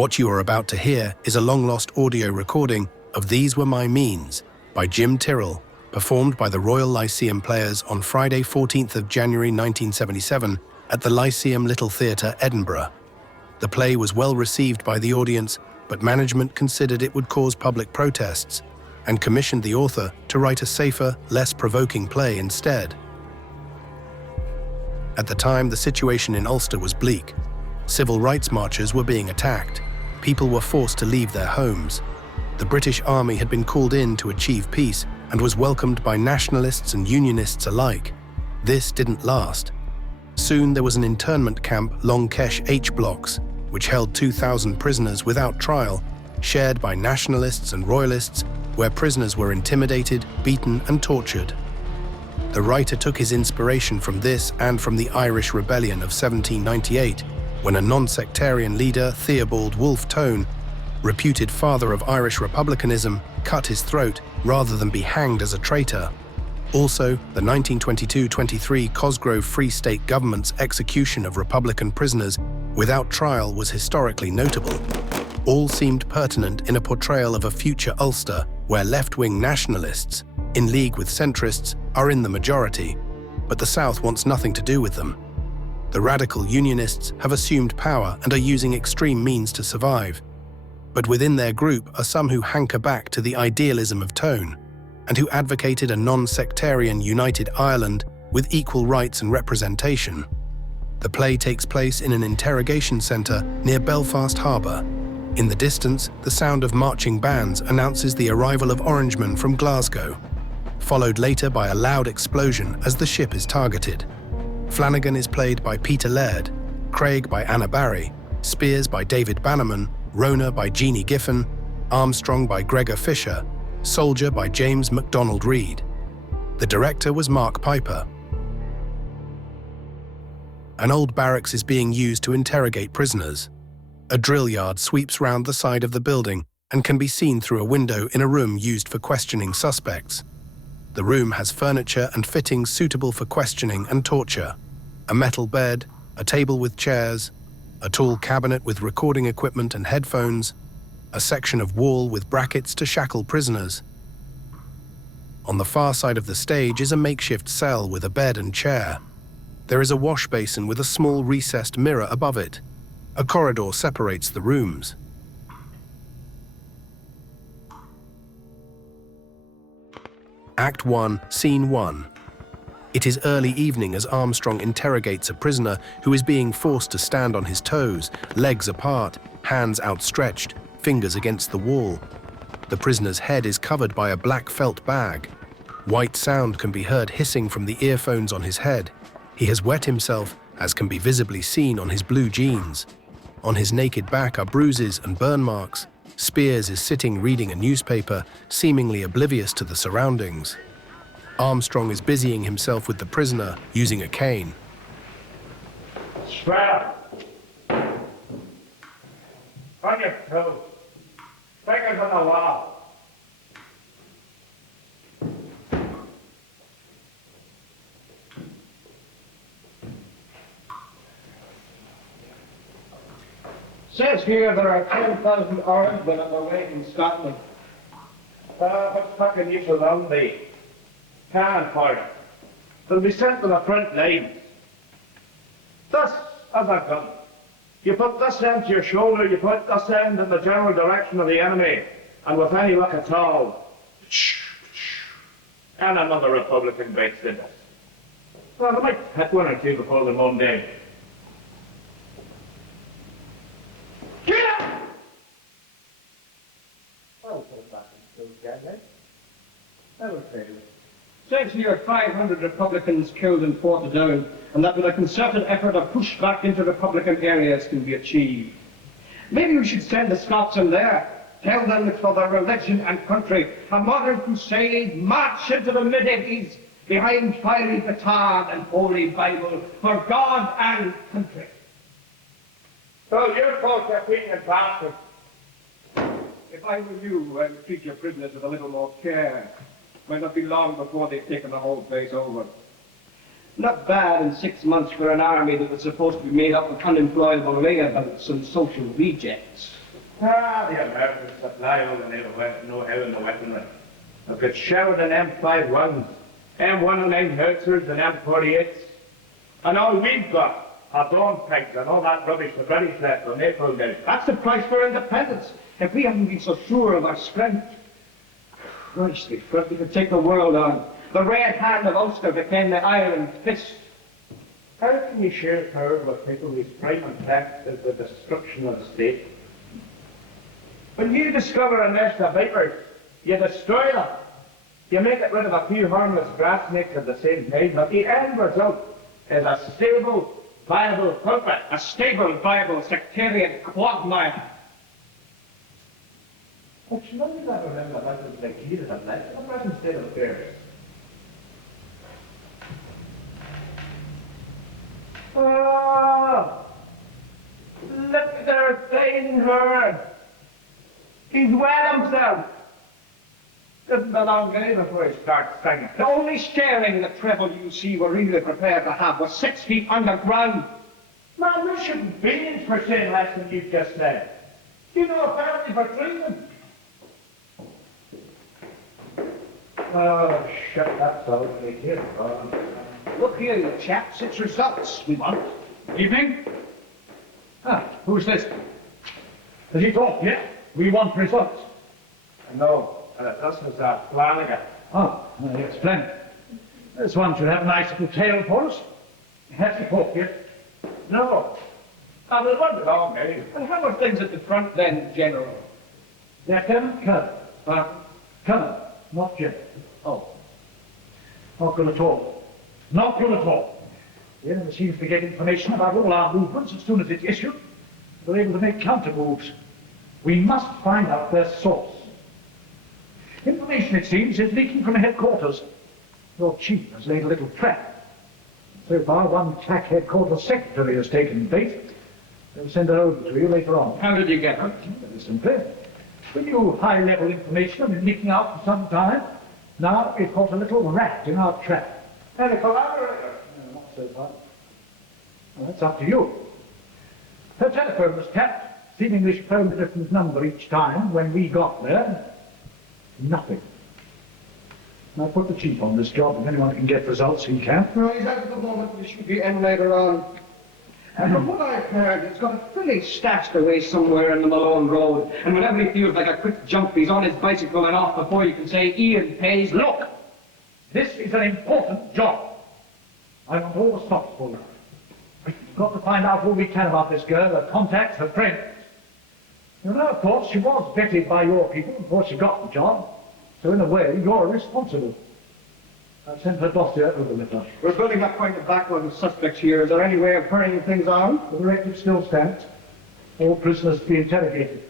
What you are about to hear is a long-lost audio recording of These Were My Means by Jim Tyrrell, performed by the Royal Lyceum Players on Friday 14th of January 1977 at the Lyceum Little Theatre, Edinburgh. The play was well received by the audience, but management considered it would cause public protests and commissioned the author to write a safer, less provoking play instead. At the time, the situation in Ulster was bleak. Civil rights marchers were being attacked. People were forced to leave their homes. The British Army had been called in to achieve peace and was welcomed by nationalists and unionists alike. This didn't last. Soon there was an internment camp, Long Kesh H blocks, which held 2,000 prisoners without trial, shared by nationalists and royalists, where prisoners were intimidated, beaten and tortured. The writer took his inspiration from this and from the Irish Rebellion of 1798, when a non-sectarian leader, Theobald Wolfe Tone, reputed father of Irish republicanism, cut his throat rather than be hanged as a traitor. Also, the 1922-23 Cosgrove Free State government's execution of Republican prisoners without trial was historically notable. All seemed pertinent in a portrayal of a future Ulster where left-wing nationalists, in league with centrists, are in the majority, but the South wants nothing to do with them. The radical unionists have assumed power and are using extreme means to survive. But within their group are some who hanker back to the idealism of Tone, and who advocated a non-sectarian united Ireland with equal rights and representation. The play takes place in an interrogation centre near Belfast Harbour. In the distance, the sound of marching bands announces the arrival of Orangemen from Glasgow, followed later by a loud explosion as the ship is targeted. Flanagan is played by Peter Laird, Craig by Anna Barry, Spears by David Bannerman, Rona by Jeannie Giffen, Armstrong by Gregor Fisher, Soldier by James MacDonald Reed. The director was Mark Piper. An old barracks is being used to interrogate prisoners. A drill yard sweeps round the side of the building and can be seen through a window in a room used for questioning suspects. The room has furniture and fittings suitable for questioning and torture. A metal bed, a table with chairs, a tall cabinet with recording equipment and headphones, a section of wall with brackets to shackle prisoners. On the far side of the stage is a makeshift cell with a bed and chair. There is a wash basin with a small recessed mirror above it. A corridor separates the rooms. Act 1, Scene 1. It is early evening as Armstrong interrogates a prisoner who is being forced to stand on his toes, legs apart, hands outstretched, fingers against the wall. The prisoner's head is covered by a black felt bag. White sound can be heard hissing from the earphones on his head. He has wet himself, as can be visibly seen on his blue jeans. On his naked back are bruises and burn marks. Spears is sitting reading a newspaper, seemingly oblivious to the surroundings. Armstrong is busying himself with the prisoner, using a cane. Swear! On your toes. Fingers on the wall. Says here there are 10,000 Orangemen on their way in Scotland. What's fucking use of them be? Can't fire them. They'll be sent to the front lines. Thus, as I've done, you put this end to your shoulder, you put this end in the general direction of the enemy, and with any luck at all, and another Republican breaks did this. Well, they might hit one or two before the Monday. Says here 500 Republicans killed in Portadown, and that with a concerted effort a push back into Republican areas can be achieved. Maybe we should send the Scots in there, tell them that for their religion and country, a modern crusade, march into the mid-80s, behind fiery petard and holy Bible, for God and country. So you're called Catholic bastard. If I were you, I would treat your prisoners with a little more care. Might not be long before they've taken the whole place over. Not bad in 6 months for an army that was supposed to be made up of unemployable layabouts and social rejects. Ah, the Americans supply all the know-how in the weaponry. I've got Sherwood and M51s, M109 howitzers and M48s. And all we've got are dawn pegs and all that rubbish the British left when they pulled out. That's the price for independence. If we hadn't been so sure of our strength, Christ, we could take the world on. The red hand of Ulster became the iron fist. How can you share power with people whose prime intent is the destruction of the state? When you discover a nest of vipers, you destroy them. You make it rid of a few harmless grass snakes at the same time, but the end result is a stable, viable culprit. A stable, viable, sectarian quagmire. But you know you never remember about the like he did at night in the present state of affairs. Oh! Look at their flying herd! He's wet himself! Isn't a long day before he starts singing. The only sharing the treble you see were really prepared to have was 6 feet underground. Man, we shouldn't be in for saying less than you've just said. You know a family for treatment. Oh, shut that fellow here. Look here, you chaps, it's results we want. Evening. Ah, who's this? Has he talked yet? We want results. No, this was Flanagan. Oh, yes, splendid. This one should have a nice little tale for us. Has he talked yet? No. I was wondering all day. And how are things at the front then, General? Lieutenant Colonel. Colonel, not General. Oh. Not good at all. Not good at all. The enemy seems to get information about all our movements as soon as it's issued. We're able to make counter moves. We must find out their source. Information, it seems, is leaking from headquarters. Your chief has laid a little trap. So far, one TAC headquarters secretary has taken bait. They'll send her over to you later on. How did you get her? Very simply. We knew high-level information had been leaking out for some time. Now we've caught a little rat in our trap. And a collaborator. No, not so far. Well, that's up to you. Her telephone was tapped. Seemingly she phoned a different number each time. When we got there, nothing. Now put the chief on this job. If anyone can get results, he can. No, he's out at the moment. We should be in later on. And from what I've heard, he's got a filly stashed away somewhere in the Malone Road. And whenever he feels like a quick jump, he's on his bicycle and off before you can say Ian pays. Look! This is an important job. I want all the stops for you. We've got to find out all we can about this girl, her contacts, her friends. You know, of course, she was vetted by your people before she got the job. So in a way, you're responsible. I've sent her dossier over with her. We're building up quite a backlog of suspects here. Is there any way of hurrying things on? The directive still stands. All prisoners to be interrogated.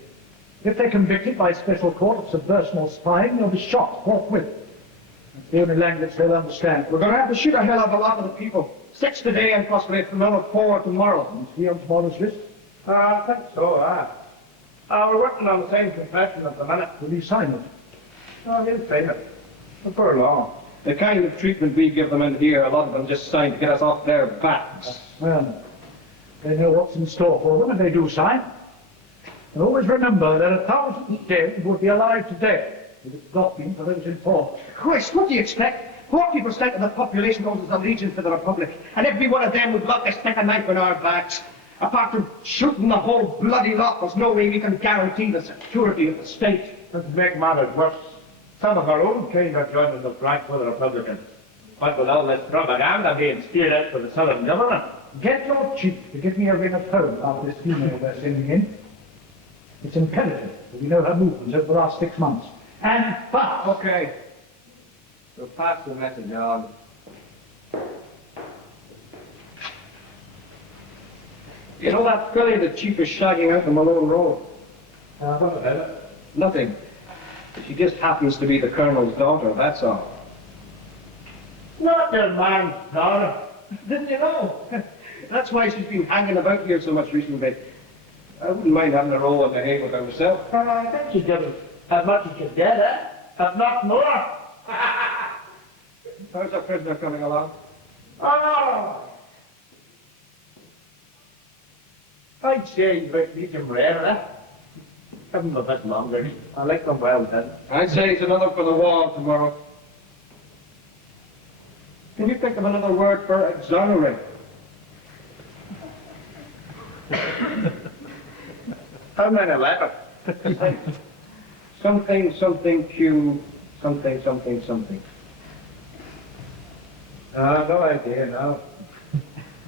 If they're convicted by special court of subversion or spying, they'll be shot forthwith. That's the only language they'll understand. We're going to have to shoot a hell of a lot of the people. 6 today and possibly another 4 tomorrow. Is he on tomorrow's list? I think so, we're working on the same confession at the minute. Will he sign it? Oh, he'll sign it. Before long. The kind of treatment we give them in here, a lot of them just sign to get us off their backs. Well, they know what's in store for them, and they do sign. And always remember, there are thousands dead who would be alive today if it had not been for those informed. Christ, what do you expect? 40% of the population owes allegiance to the Republic, and every one of them would love to stick a knife in our backs. Apart from shooting the whole bloody lot, there's no way we can guarantee the security of the state. To make matters worse, some of our own kind are joining the rank with the Republicans. What with all this propaganda being steered out for the Southern government? Get your chief to give me a ring of home about this female they're sending in. It's imperative that we know her movements over the last 6 months. And fast! Okay. We'll pass the message on. You know that filly the chief is shagging out the Malone Road? What about it? Nothing. She just happens to be the Colonel's daughter, that's all. Not your man's daughter. Didn't you know? That's why she's been hanging about here so much recently. I wouldn't mind having a roll in the hay with her myself. I think she's given as much as you get, if not more. How's our prisoner coming along? Oh! I'd say he's about medium rare, Give them a bit longer. I like them well done. I'd say it's another for the wall tomorrow. Can you think of another word for exonerate? How many letters? Something, something, Q, something, something, something. No idea, no.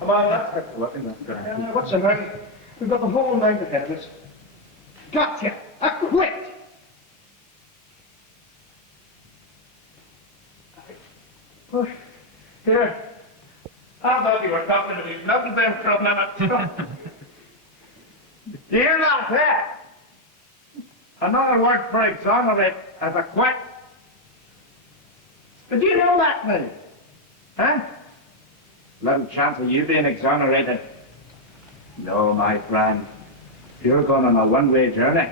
Come on, let's get to looking at it. What's the matter? We've got the whole night ahead of us. Gotcha! I quit! Push. Here. I thought you were talking to me. Nothing been for a minute. You're not there. Another word for exonerate as a quit. But do you know that means? Huh? Little chance of you being exonerated. No, my friend. You're going on a one-way journey.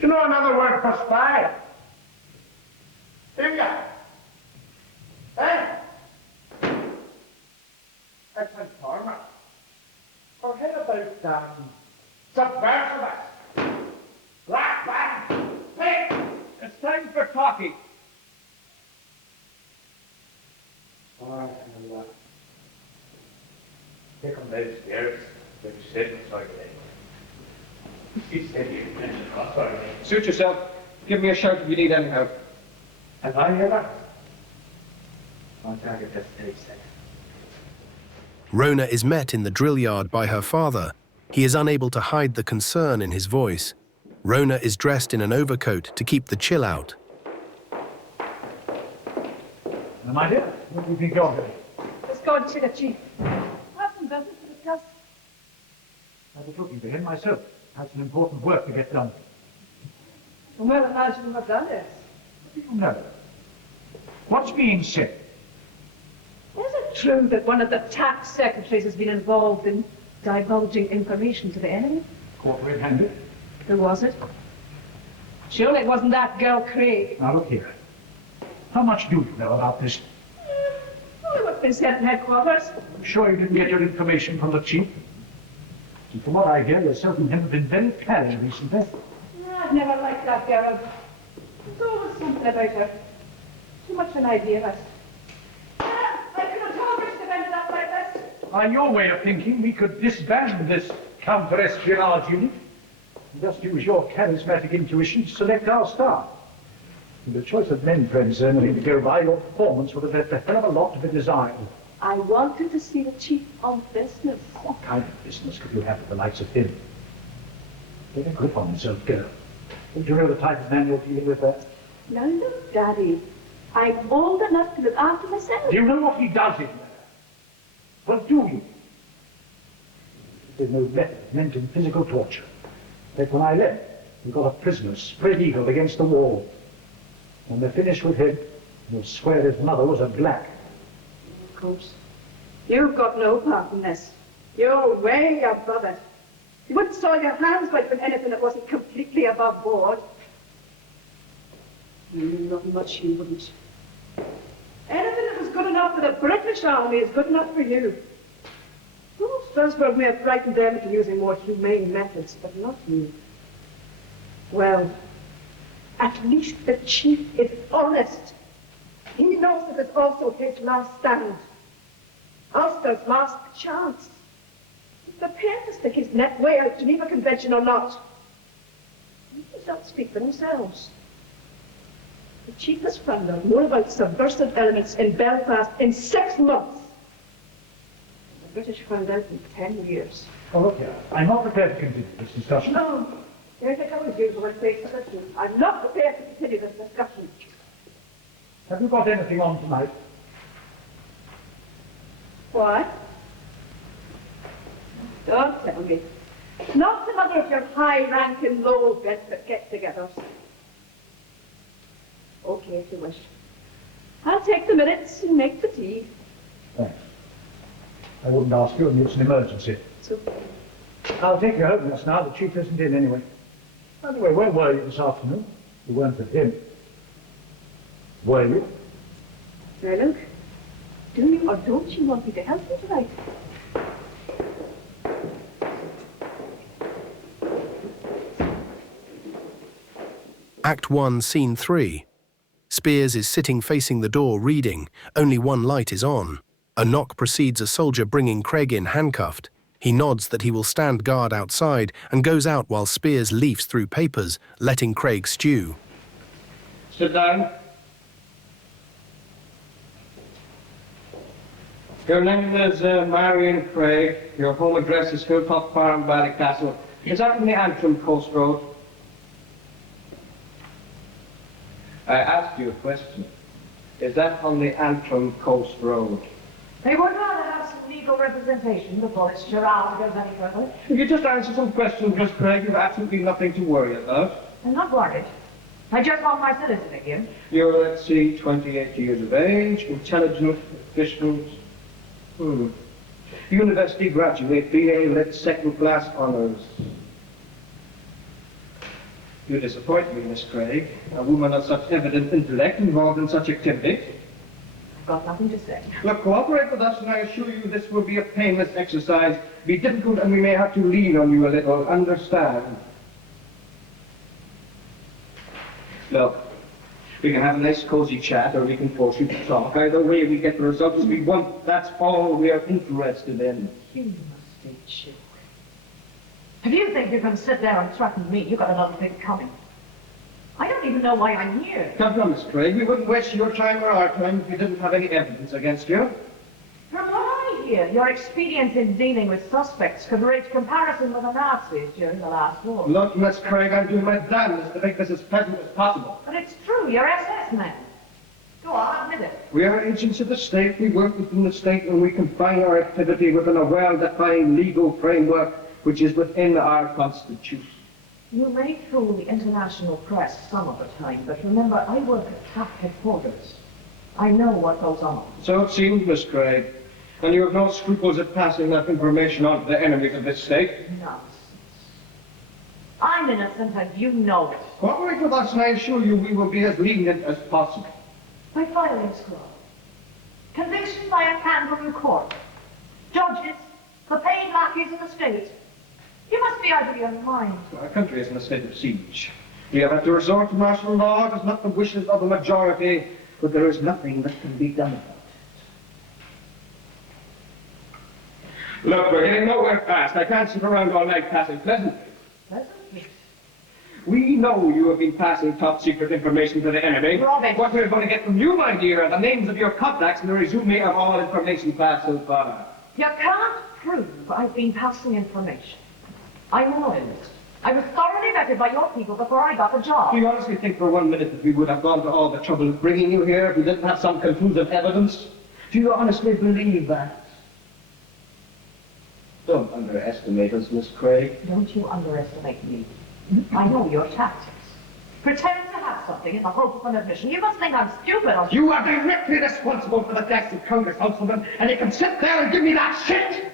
Do you know another word for spy? Do you? Eh? It's informer. Or how about, subversivist? Black man? Hey! It's time for talking. All right, I'll take him downstairs. They're sitting inside there. He's sitting here. Oh, sorry. Suit yourself. Give me a shout if you need any help. Have I heard that? I'll target this stage then. Rona is met in the drill yard by her father. He is unable to hide the concern in his voice. Rona is dressed in an overcoat to keep the chill out. Now, my dear, what do you think you're doing? Let's go and see the chief. Have some business to discuss. I was looking for him myself. Had some important work to get done. Well, imagine you have done this. No. What's being said? Is it true that one of the tax secretaries has been involved in divulging information to the enemy? Caught red-handed? Who was it? Surely it wasn't that girl Craig. Now, look here. How much do you know about this? Only what's been said in headquarters. I'm sure you didn't get your information from the chief. And from what I hear, yourself and him have been very pally recently. I've never liked that girl. There's always something about her. Too much an idealist. I could have told her to ended up like this. By your way of thinking, we could disband this counter-espionage unit and just use your charismatic intuition to select our staff. With the choice of men, friends, anything to go by, your performance would have left a hell of a lot to be desired. I wanted to see the chief on business. What kind of business could you have with the likes of him? Get a grip on yourself, girl. Don't you know the type of man you're dealing with there? Now look, Daddy, I'm old enough to look after myself. Do you know what he does in there? Well, do you? There's no method meant in physical torture. Like when I left, we got a prisoner spread eagle against the wall. When they're finished with him, they'll swear his mother was a black. Of course. You've got no part in this. You're way above it. You wouldn't soil your hands by doing anything that wasn't completely above board. Not much you wouldn't. Anything that was good enough for the British Army is good enough for you. Oh, Strasbourg may have frightened them into using more humane methods, but not you. Well, at least the chief is honest. He knows that it's also his last stand. Ulster's last chance. He's prepared to stick his neck way out Geneva Convention or not. These don't speak for themselves. The chief has found out more about subversive elements in Belfast in 6 months. The British found out in 10 years. Oh, look here. I'm not prepared to continue this discussion. No, here's the cover usual and face to the truth. I'm not prepared to continue this discussion. Have you got anything on tonight? Why? Don't tell me. Not another of your high-ranking, low-Bedford get-togethers. Okay, if you wish. I'll take the minutes and make the tea. Thanks. I wouldn't ask you, and it's an emergency. So, I'll take you home just now. The chief isn't in anyway. By the way, where were you this afternoon? You weren't with him. Were you? now look, do you or don't you want me to help you tonight? Act 1, Scene 3. Spears is sitting facing the door reading. Only one light is on. A knock precedes a soldier bringing Craig in handcuffed. He nods that he will stand guard outside and goes out while Spears leafs through papers, letting Craig stew. Sit down. Your name is Marion Craig. Your home address is Hilltop Farm, Ballycastle. Is that on the Antrim Coast Road? I asked you a question. Is that on the Antrim Coast Road? They would rather have some legal representation before it's Tyrrell goes any further. If you just answer some questions, Miss Craig, you've absolutely nothing to worry about. I'm not worried. I just want my citizen again. You're, let's see, 28 years of age, intelligent, efficient. University graduate, BA Lit, second class honours. You disappoint me, Miss Craig. A woman of such evident intellect involved in such activity. I've got nothing to say. Look, cooperate with us, and I assure you this will be a painless exercise. Be difficult, and we may have to lean on you a little. Understand? Look, we can have a nice cozy chat, or we can force you to talk. Either way, we get the results we want. That's all we are interested in. You must be joking. If you think you can sit there and threaten me, you've got another thing coming. I don't even know why I'm here. Come, Miss Craig, we wouldn't waste your time or our time if we didn't have any evidence against you. From what I hear, your experience in dealing with suspects could rate comparison with the Nazis during the last war. Look, Miss Craig, I'm doing my damnedest to make this as pleasant as possible. But it's true, you're SS men. Go on, admit it. We are agents of the state. We work within the state, and we confine our activity within a well-defined legal framework which is within our Constitution. You may fool the international press some of the time, but remember, I work at CAP headquarters. I know what goes on. So it seems, Miss Craig. And you have no scruples at passing that information on to the enemies of this state? Nonsense. I'm innocent, and you know it. Cooperate with us, and I assure you we will be as lenient as possible. My filing squad. Conviction by a kangaroo court. Judges, the paid lackeys of the state. You must be out of your mind. Our country is in a state of siege. We have had to resort to martial law. It is not the wishes of the majority, but there is nothing that can be done about it. Look, we're getting nowhere fast. I can't sit around all night passing pleasantries. Pleasantries? We know you have been passing top-secret information to the enemy. Rubbish. What we're going to get from you, my dear, are the names of your contacts and the resume of all information passed so far. You can't prove I've been passing information. I'm a loyalist. I was thoroughly vetted by your people before I got the job. Do you honestly think for 1 minute that we would have gone to all the trouble of bringing you here if we didn't have some conclusive evidence? Do you honestly believe that? Don't underestimate us, Miss Craig. Don't you underestimate me. I know your tactics. Pretend to have something in the hope of an admission. You must think I'm stupid or... You are directly responsible for the deaths of Congress councilmen, and you can sit there and give me that shit!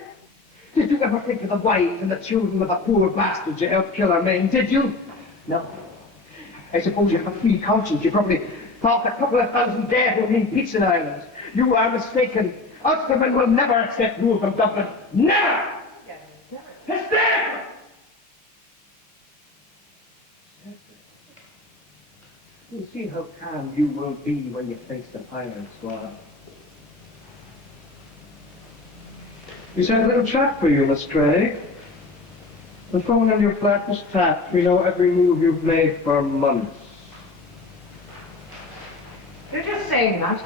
Did you ever think of the wives and the children of the poor bastards you helped kill our men, did you? No. I suppose you have a free conscience. You probably thought a couple of thousand dead would mean peace in Ireland. You are mistaken. Ulstermen will never accept rule from Dublin. Never! Hysteria! You'll see how calm you will be when you face the firing squad. We sent a little chat for you, Miss Craig. The phone in your flat was tapped. We know every move you've made for months. You're just saying that.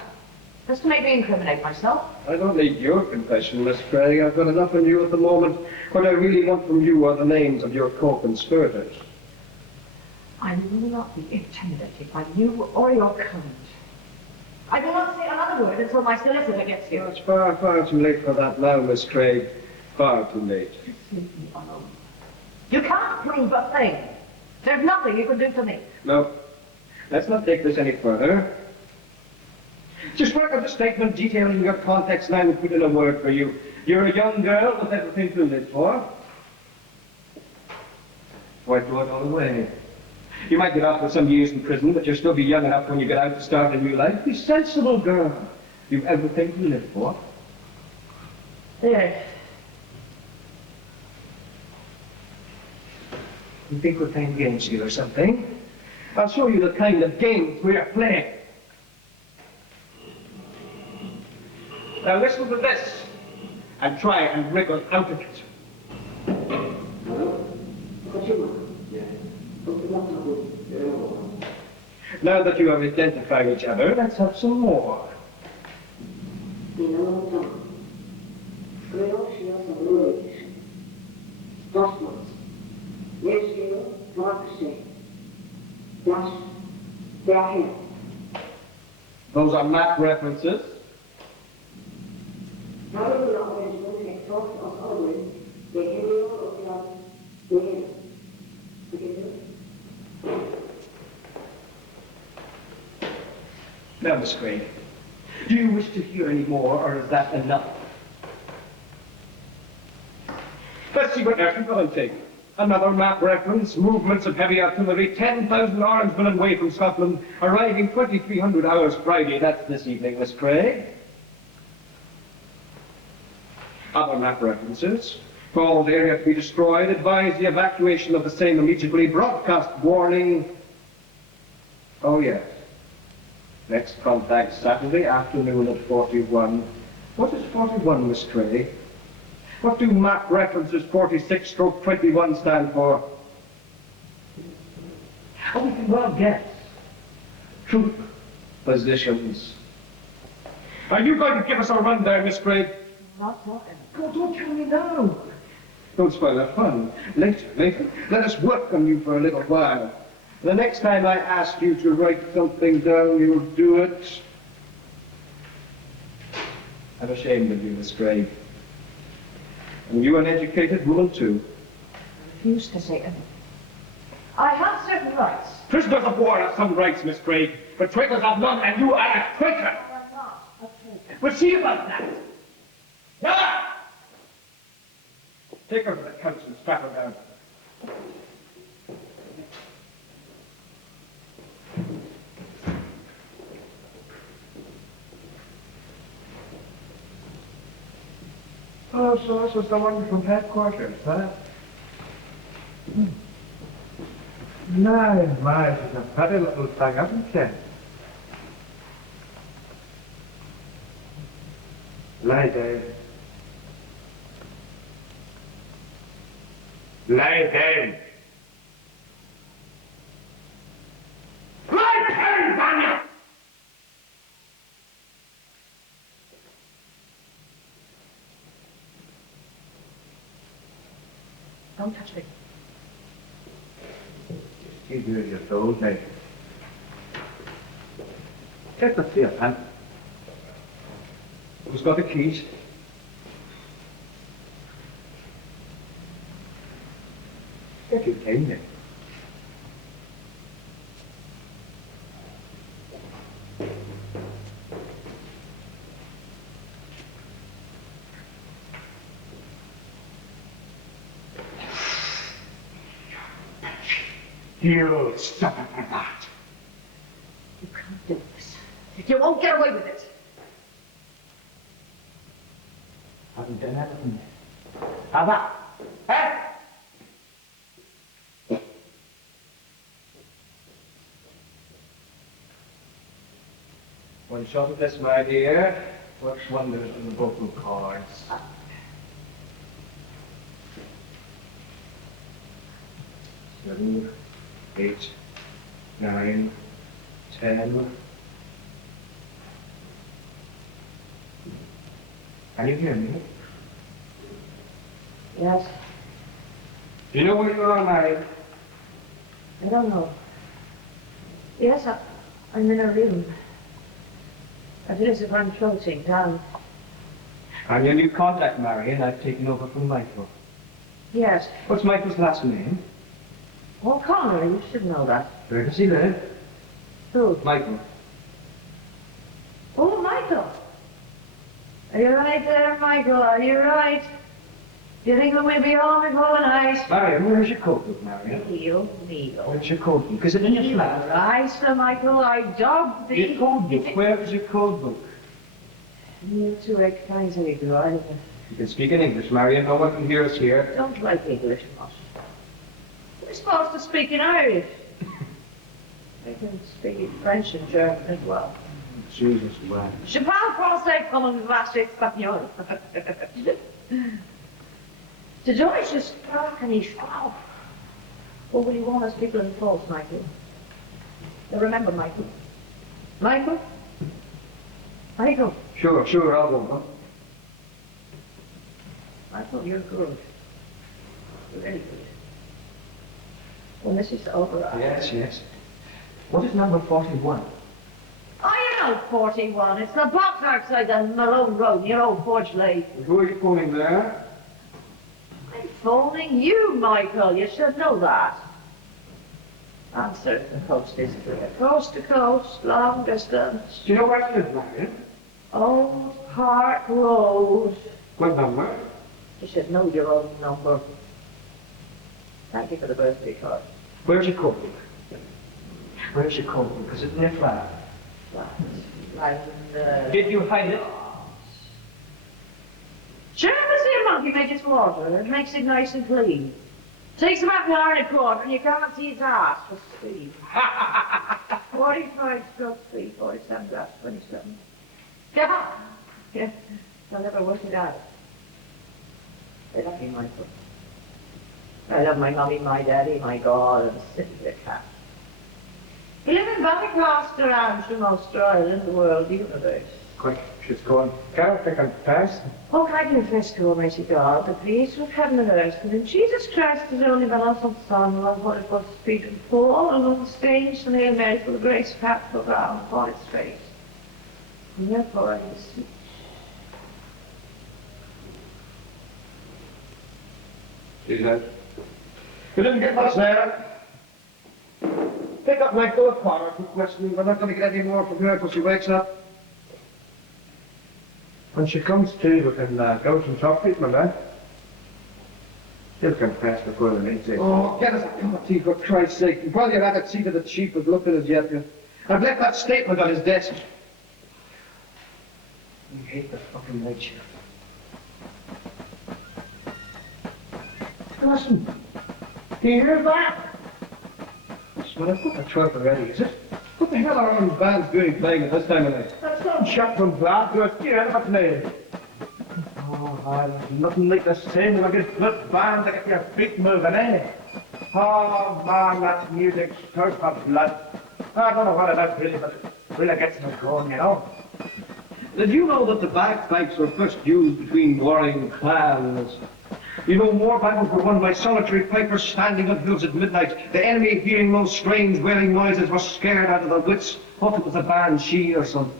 Just to make me incriminate myself. I don't need your confession, Miss Craig. I've got enough on you at the moment. What I really want from you are the names of your co-conspirators. I will not be intimidated by you or your kind. I will not say another word until my solicitor gets here. It's far, far too late for that now, Miss Craig. Far too late. Just leave me alone. You can't prove a thing. There's nothing you can do to me. No. Let's not take this any further. Just work out a statement detailing your contacts and I will put in a word for you. You're a young girl with everything to live for. Why throw it all away? You might get off with some years in prison, but you'll still be young enough when you get out to start a new life. Be sensible, girl. You've everything to live for. There. You think we're playing games here or something? I'll show you the kind of games we are playing. Now listen to this, and try and wriggle out of it. Now that you have identified each other, let's have some more. Those are map references. Now, Miss Craig, do you wish to hear any more, or is that enough? Let's see what Nurse will take. Another map reference, movements of heavy artillery, 10,000 Orangemen away from Scotland, arriving 2300 hours Friday. That's this evening, Miss Craig. Other map references. Called area to be destroyed, advise the evacuation of the same immediately, broadcast warning. Oh yes. Next contact Saturday afternoon at 41. What is 41, Miss Craig? What do map references 46/21 stand for? Oh, we can well guess. Troop positions. Are you going to give us a rundown, Miss Craig? Not talking. Oh, don't tell me now. Don't spoil our fun. Later. Let us work on you for a little while. The next time I ask you to write something down, you'll do it. I'm ashamed of you, Miss Craig. And you an educated woman, too. I refuse to say anything. I have certain rights. Prisoners of war have some rights, Miss Craig, but traitors have none, and you are a traitor. I'm not a traitor. We'll see about that. Yeah! Take her to the couch and strap her down. Oh, so this was the one from headquarters, huh? My, she's a pretty little thing, isn't she? Lie down. Lie down. Lie down, Daniel! Don't touch me. You do as you're told, mate. Take the fear, man. Who's got the keys? Get you came here. You stop it with that. You can't do this. You won't get away with it. Haven't done anything. Have I? Eh? One shot of this, my dear, works wonders in the vocal cords. 7, 8, 9, 10. Can you hear me? Yes. Do you know where you are, Mary? I don't know. Yes, I'm in a room. It is if I'm floating down. I'm your new contact, Mary, and I've taken over from Michael. Yes. What's Michael's last name? Oh, Connor, you should know that. Where does he live? Who? Michael. Oh, Michael. Are you right there, Michael? Are you right? Do you think we'll be home before the night? Marion, where's your coat book, Marion? Neil. Where's your code book? Is it in your flat? Right, Sir Michael, I dogged thee. Your code book. Where is your code book? Near to a kindly drive. You can speak in English, Marion. No one can hear us here. Don't like English much. We're supposed to speak in Irish. I can speak French and German as well. Jesus, man. Je parle français comme un vache espagnol. De Deutsch ist Sprache nicht Frau. What will you want us people in false, Michael? Now remember, Michael. Michael? Michael? Sure, I'll go. Michael, you're good. You're very good. When this is over, Yes. What is number 41? Oh, you know 41. It's the box outside the Malone Road near Old Forge Lake. Who are you phoning there? I'm phoning you, Michael. You should know that. Answer the coast is clear. Coast to coast, long distance. Do you know where I live, Marion? Old Park Road. What number? You should know your own number. Thank you for the birthday card. Where's your coat? Where's your coat? Is it in your flat? Did you hide it? Sure, ever see a monkey make its water? It makes it nice and clean. Takes about an hour and a quarter and you can't see his ass for speed. 45 strokes, 3, 47 drops, 27. Yeah. I'll never work it out. They're lucky, Michael. I love my mummy, my daddy, my God, and city the cat. We live in Ballycloster, Amsterdam, in the world universe. Quick, she's gone. Can't I confess? Oh, I confess to Almighty God, the peace of heaven and earth, and in Jesus Christ, his only beloved Son, love what it was to speak and fall, and on the stage, and Hail Mary, for the grace of half the ground upon its face. And therefore I beseech. She's out. You didn't get much there. Pick up my door car for questioning. We're not going to get any more from her till she wakes up. When she comes to, we can go some talk treatment, eh? She'll confess before the meeting. Oh, get us a cup of tea, for Christ's sake. And while you're at it, see that the chief has looked at us yet. I've left that statement on his desk. I hate the fucking night shift. Listen, do you hear that? Well, I've got the 12 already, is it? What the hell are our bands doing playing at this time of night? That's not shot from Glasgow, it's here, what's name? Oh, there's nothing like the same like a good band to get your feet moving, eh? Oh, man, that music's so for blood. I don't know what it is really, but it really gets me going, you know? Did you know that the bagpipes were first used between warring clans? You know, more battles were won by solitary pipers standing on hills at midnight. The enemy, hearing those strange wailing noises, was scared out of their wits. Thought it was a banshee or something.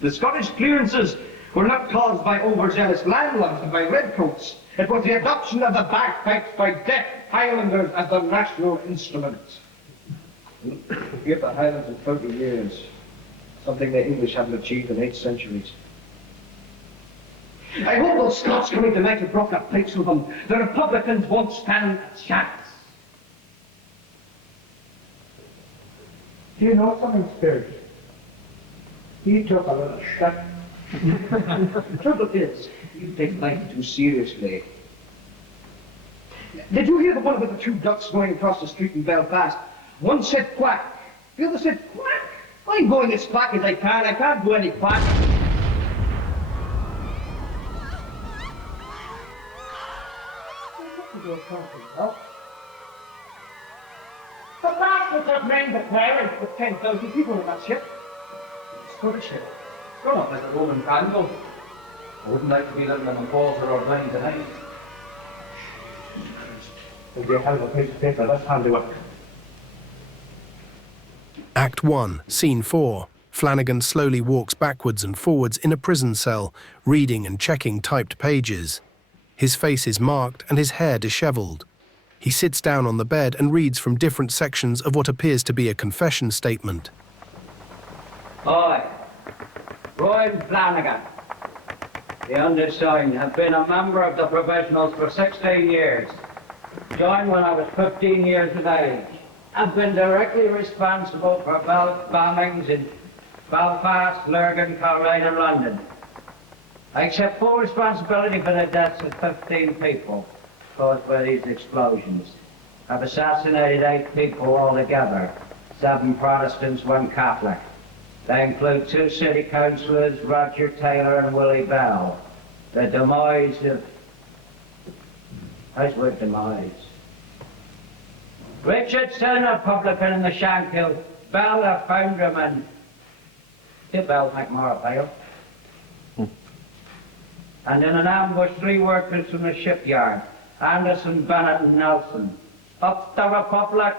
The Scottish clearances were not caused by overzealous landlords and by redcoats. It was the adoption of the bagpipes by deaf Highlanders as the national instrument. Give the Highlands in 30 years. Something the English haven't achieved in 8 centuries. I hope those Scots coming tonight have brought their pipes with them. The Republicans won't stand a chance. Do you know something, Spirit? He took a little shot. The trouble is, you take life too seriously. Did you hear the one about the 2 ducks going across the street in Belfast? One said quack, the other said quack. I'm going as quack as I can. I can't go any quack. The bastards have named the parents with 10,000 people in that ship. Scottish ship. You're not like a Roman candle. I wouldn't like to be living in a falls or Rhine tonight. It'll be a hell of a piece of paper. That's handiwork. Act 1, Scene 4. Flanagan slowly walks backwards and forwards in a prison cell, reading and checking typed pages. His face is marked and his hair dishevelled. He sits down on the bed and reads from different sections of what appears to be a confession statement. I, Roy Flanagan, the undersigned, have been a member of the professionals for 16 years. Joined when I was 15 years of age. I've been directly responsible for bombings in Belfast, Lurgan, Coleraine and London. I accept full responsibility for the deaths of 15 people caused by these explosions. have assassinated 8 people altogether. 7 Protestants, 1 Catholic. They include 2 city councillors, Roger Taylor and Willie Bell. The demise of... How's with demise? Richardson, a publican in the Shankill. Bell, a founderman. 2 Bells make more of Bale. And in an ambush, 3 workers from the shipyard. Anderson, Bennett and Nelson. Up the Republic.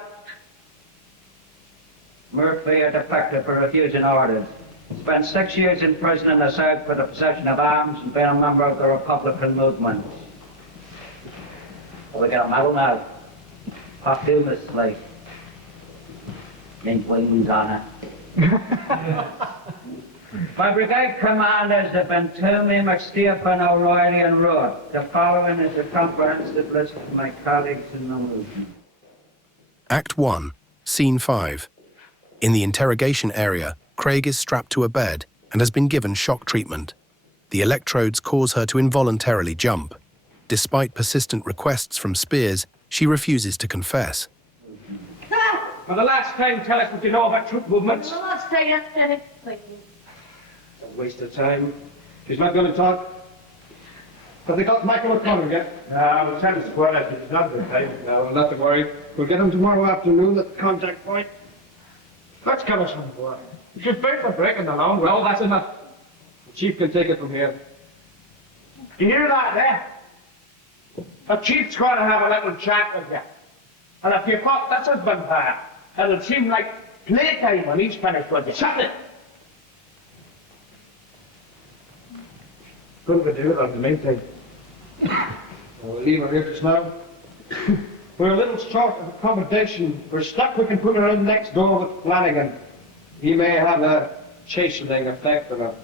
Murphy, a defector for refusing orders. Spent 6 years in prison in the South for the possession of arms and being a member of the Republican movement. Well, we got a medal now. Posthumously. Mint wings on it. My brigade commanders have been Toomey, McStephen, O'Reilly and Rood. The following is a comprehensive list of my colleagues in the movement. Act 1, Scene 5. In the interrogation area, Craig is strapped to a bed and has been given shock treatment. The electrodes cause her to involuntarily jump. Despite persistent requests from Spears, she refuses to confess. For the last time, tell us what you know about troop movements. Well, let's say that's it, please. Don't waste of time. She's not going to talk. Have they got Michael O'Connor yet? No, we'll send a squad out to London, No, not to worry. We'll get him tomorrow afternoon at the contact point. Let's cover some boy. You should pay for breaking the law. Well, that's enough. The chief can take it from here. You hear that there? The chief's going to have a little chat with you. And if you've got this has been bad, it'll seem like playtime when he's finished with you. Shut it! Couldn't we do it on the meantime? We'll leave her here just now. We're a little short of accommodation. We're stuck. We can put her in next door with Flanagan. He may have a chastening effect on her.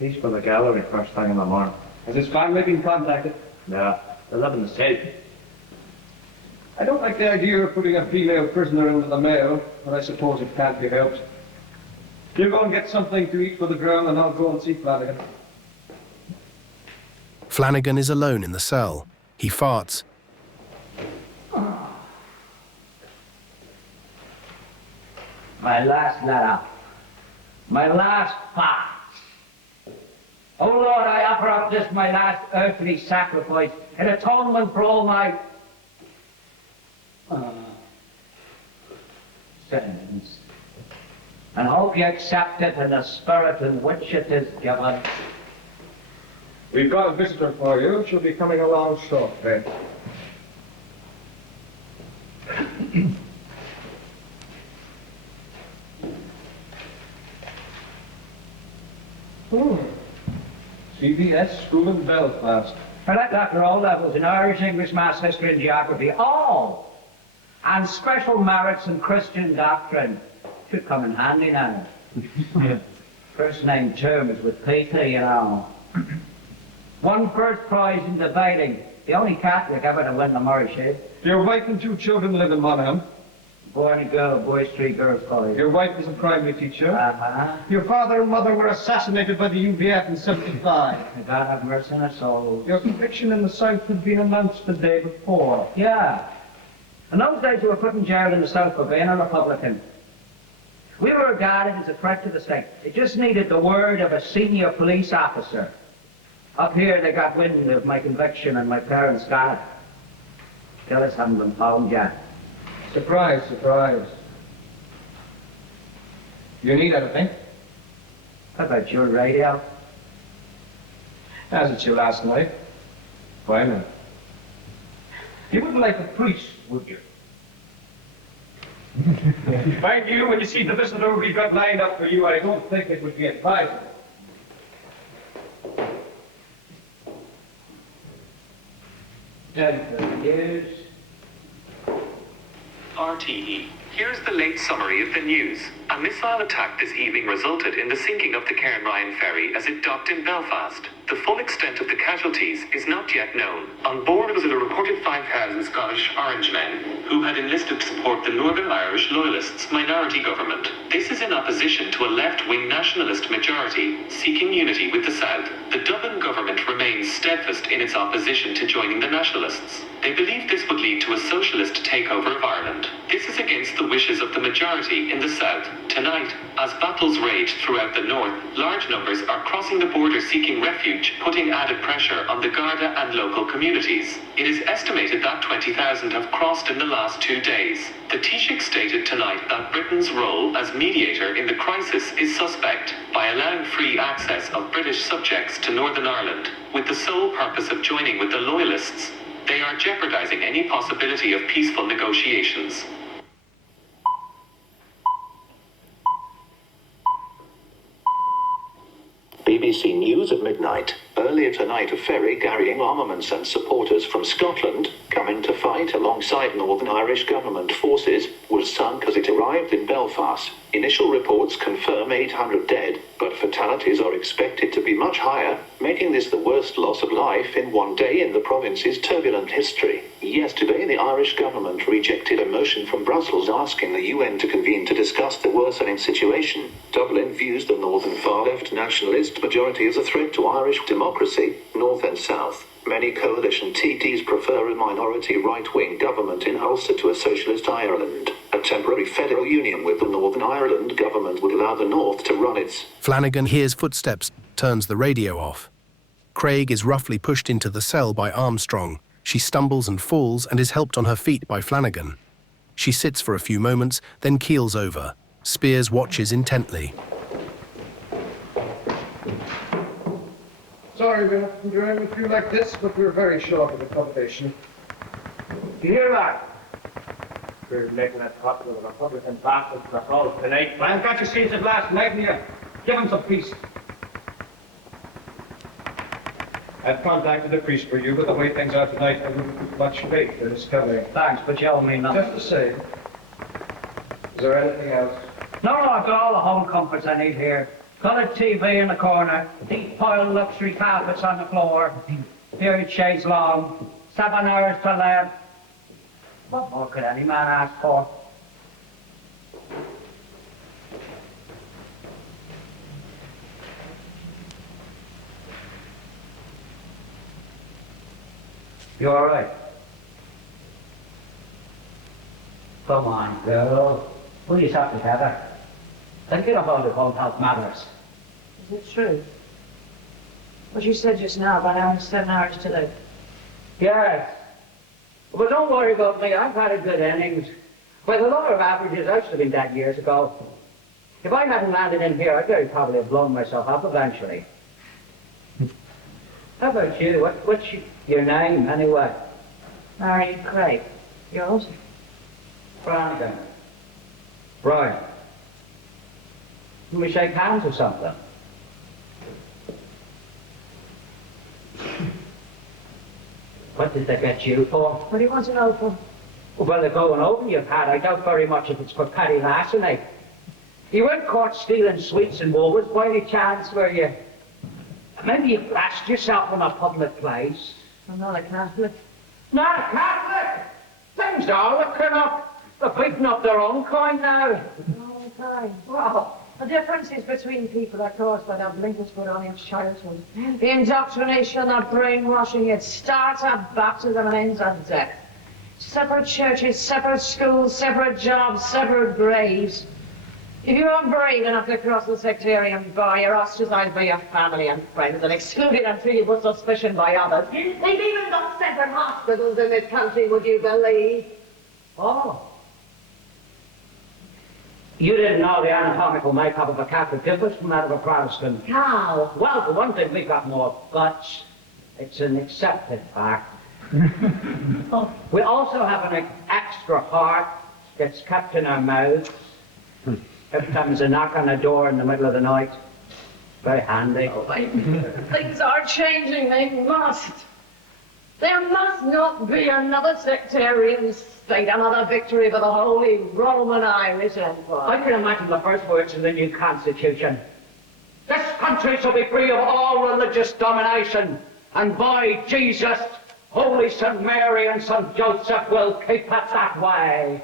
He's from the gallery first thing in the morning. Has his family been contacted? No, they live in the city. I don't like the idea of putting a female prisoner into the mail, but I suppose it can't be helped. You go and get something to eat for the girl, and I'll go and see Flanagan. Flanagan is alone in the cell. He farts. My last letter. My last part. Oh Lord, I offer up this my last earthly sacrifice in atonement for all my sins. And hope you accept it in the spirit in which it is given. We've got a visitor for you. She'll be coming along shortly. CBS School in Belfast. Select after all levels in Irish, English, Maths, History and Geography. All! And special merits in Christian doctrine. Should come in handy now. First name term is with Peter, you know. Won first prize in debating. The only Catholic ever to win the Murray Shade. Your wife and 2 children live in Monaghan. Boy and girl, boys 3, girls 5. Your wife is a primary teacher. Uh-huh. Your father and mother were assassinated by the UVF in '75. God have mercy on us all. Your conviction in the South had been announced the day before. Yeah. In those days, we were put in jail in the South for being a Republican. We were regarded as a threat to the state. It just needed the word of a senior police officer. Up here, they got wind of my conviction and my parents got it. Still, us haven't been found yet. Surprise, surprise. You need anything? How about your radio? As it's your last night. Why not? You wouldn't like a priest, would you? Mind you, when you see the visitor we've got lined up for you, I don't think it would be advisable. News. RTE. Here's the late summary of the news. A missile attack this evening resulted in the sinking of the Cairnryan ferry as it docked in Belfast. The The full extent of the casualties is not yet known. On board was a reported 5,000 Scottish Orangemen who had enlisted to support the Northern Irish Loyalists' minority government. This is in opposition to a left-wing nationalist majority seeking unity with the South. The Dublin government remains steadfast in its opposition to joining the nationalists. They believe this would lead to a socialist takeover of Ireland. This is against the wishes of the majority in the South. Tonight, as battles rage throughout the North, large numbers are crossing the border seeking refuge, putting added pressure on the Garda and local communities. It is estimated that 20,000 have crossed in the last 2 days. The Taoiseach stated tonight that Britain's role as mediator in the crisis is suspect by allowing free access of British subjects to Northern Ireland, with the sole purpose of joining with the Loyalists. They are jeopardising any possibility of peaceful negotiations. BBC News at midnight. Earlier tonight, a ferry carrying armaments and supporters from Scotland, coming to fight alongside Northern Irish government forces, was sunk as it arrived in Belfast. Initial reports confirm 800 dead, but fatalities are expected to be much higher, making this the worst loss of life in one day in the province's turbulent history. Yesterday, the Irish government rejected a motion from Brussels asking the UN to convene to discuss the worsening situation. Dublin views the northern far-left nationalist majority as a threat to Irish democracy, north and south. Many coalition TDs prefer a minority right-wing government in Ulster to a socialist Ireland. A temporary federal union with the Northern Ireland government would allow the North to run its... Flanagan hears footsteps, turns the radio off. Craig is roughly pushed into the cell by Armstrong. She stumbles and falls and is helped on her feet by Flanagan. She sits for a few moments, then keels over. Spears watches intently. Sorry we have to do it with you like this, but we're very short of accommodation. You hear that? We're making a cut with the Republican bastards for all tonight. Man, can't you see it's at last night, Neil? Give him some peace. I've contacted the priest for you, but the way things are tonight, I wouldn't put much faith in his coming. Thanks, but you owe me nothing. Just the same. Is there anything else? No, I've got all the home comforts I need here. Coloured TV in the corner, deep piled luxury carpets on the floor, period shades long, 7 hours to let. What more could any man ask for? You all right? Come on, girl. Pull yourself together. Then get a hold of Home Health Matters. Is it true? What you said just now about having 7 hours to live? Yes. But don't worry about me. I've had a good innings. By the law of averages, I should have been dead years ago. If I hadn't landed in here, I'd very probably have blown myself up eventually. How about you? What's your name, anyway? Marion Craig. Yours? Flanagan. Right. Can we shake hands or something? What did they get you for? What do you want to know for? Well, the going over you've had, I doubt very much if it's for petty larceny. You weren't caught stealing sweets in Woolworths by any chance, were you? Maybe you flashed yourself in a public place. I'm not a Catholic. Not a Catholic! Things are looking up. They're beating up their own kind now. Oh, fine. Well, the differences between people are caused by that blinkers put on in childhood. The indoctrination, the brainwashing, it starts at baptism and ends at death. Separate churches, separate schools, separate jobs, separate graves. If you aren't brave enough to cross the sectarian bar, you're ostracized by your family and friends and excluded and treated with suspicion by others. They've even got separate hospitals in this country, would you believe? Oh. You didn't know the anatomical makeup of a Catholic differs from that of a Protestant. How? Well, for one thing, we've got more guts. It's an accepted fact. We also have an extra heart that's kept in our mouths. Every time there's a knock on the door in the middle of the night. Very handy. Oh, things are changing, they must. There must not be another sectarian state, another victory for the Holy Roman Irish Empire. I can imagine the first words in the new Constitution. The country shall be free of all religious domination. And by Jesus, Holy St. Mary and St. Joseph will keep it that way.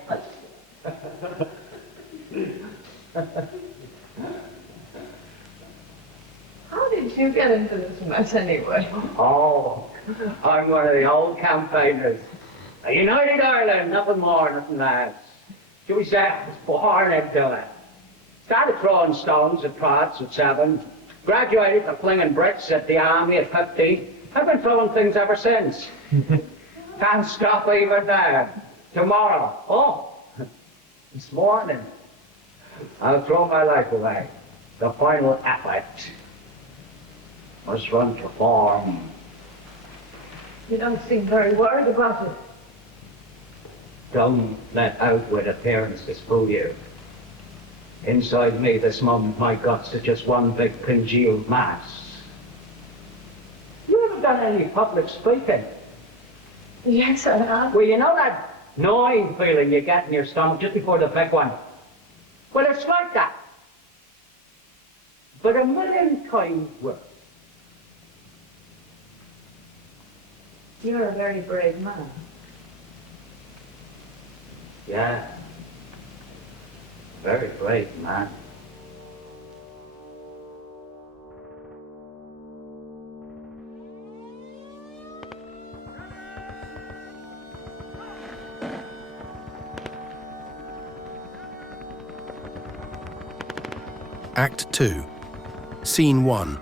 How did you get into this mess anyway? Oh, I'm one of the old campaigners. A United Ireland, nothing more, nothing less. Shall we say, I was born into it. Started throwing stones at prods at 7. Graduated to flinging bricks at the army at 15. I've been throwing things ever since. Can't stop even now. Tomorrow, this morning, I'll throw my life away. The final effort must run to form. You don't seem very worried about it. Don't let outward appearances fool you. Inside me this moment, my guts are just one big congealed mass. You haven't done any public speaking. Yes, I have. Well, you know that gnawing feeling you get in your stomach just before the big one? Well, it's like that. But a million times worse. You're a very brave man. Yeah. Very brave man. Act 2. Scene 1.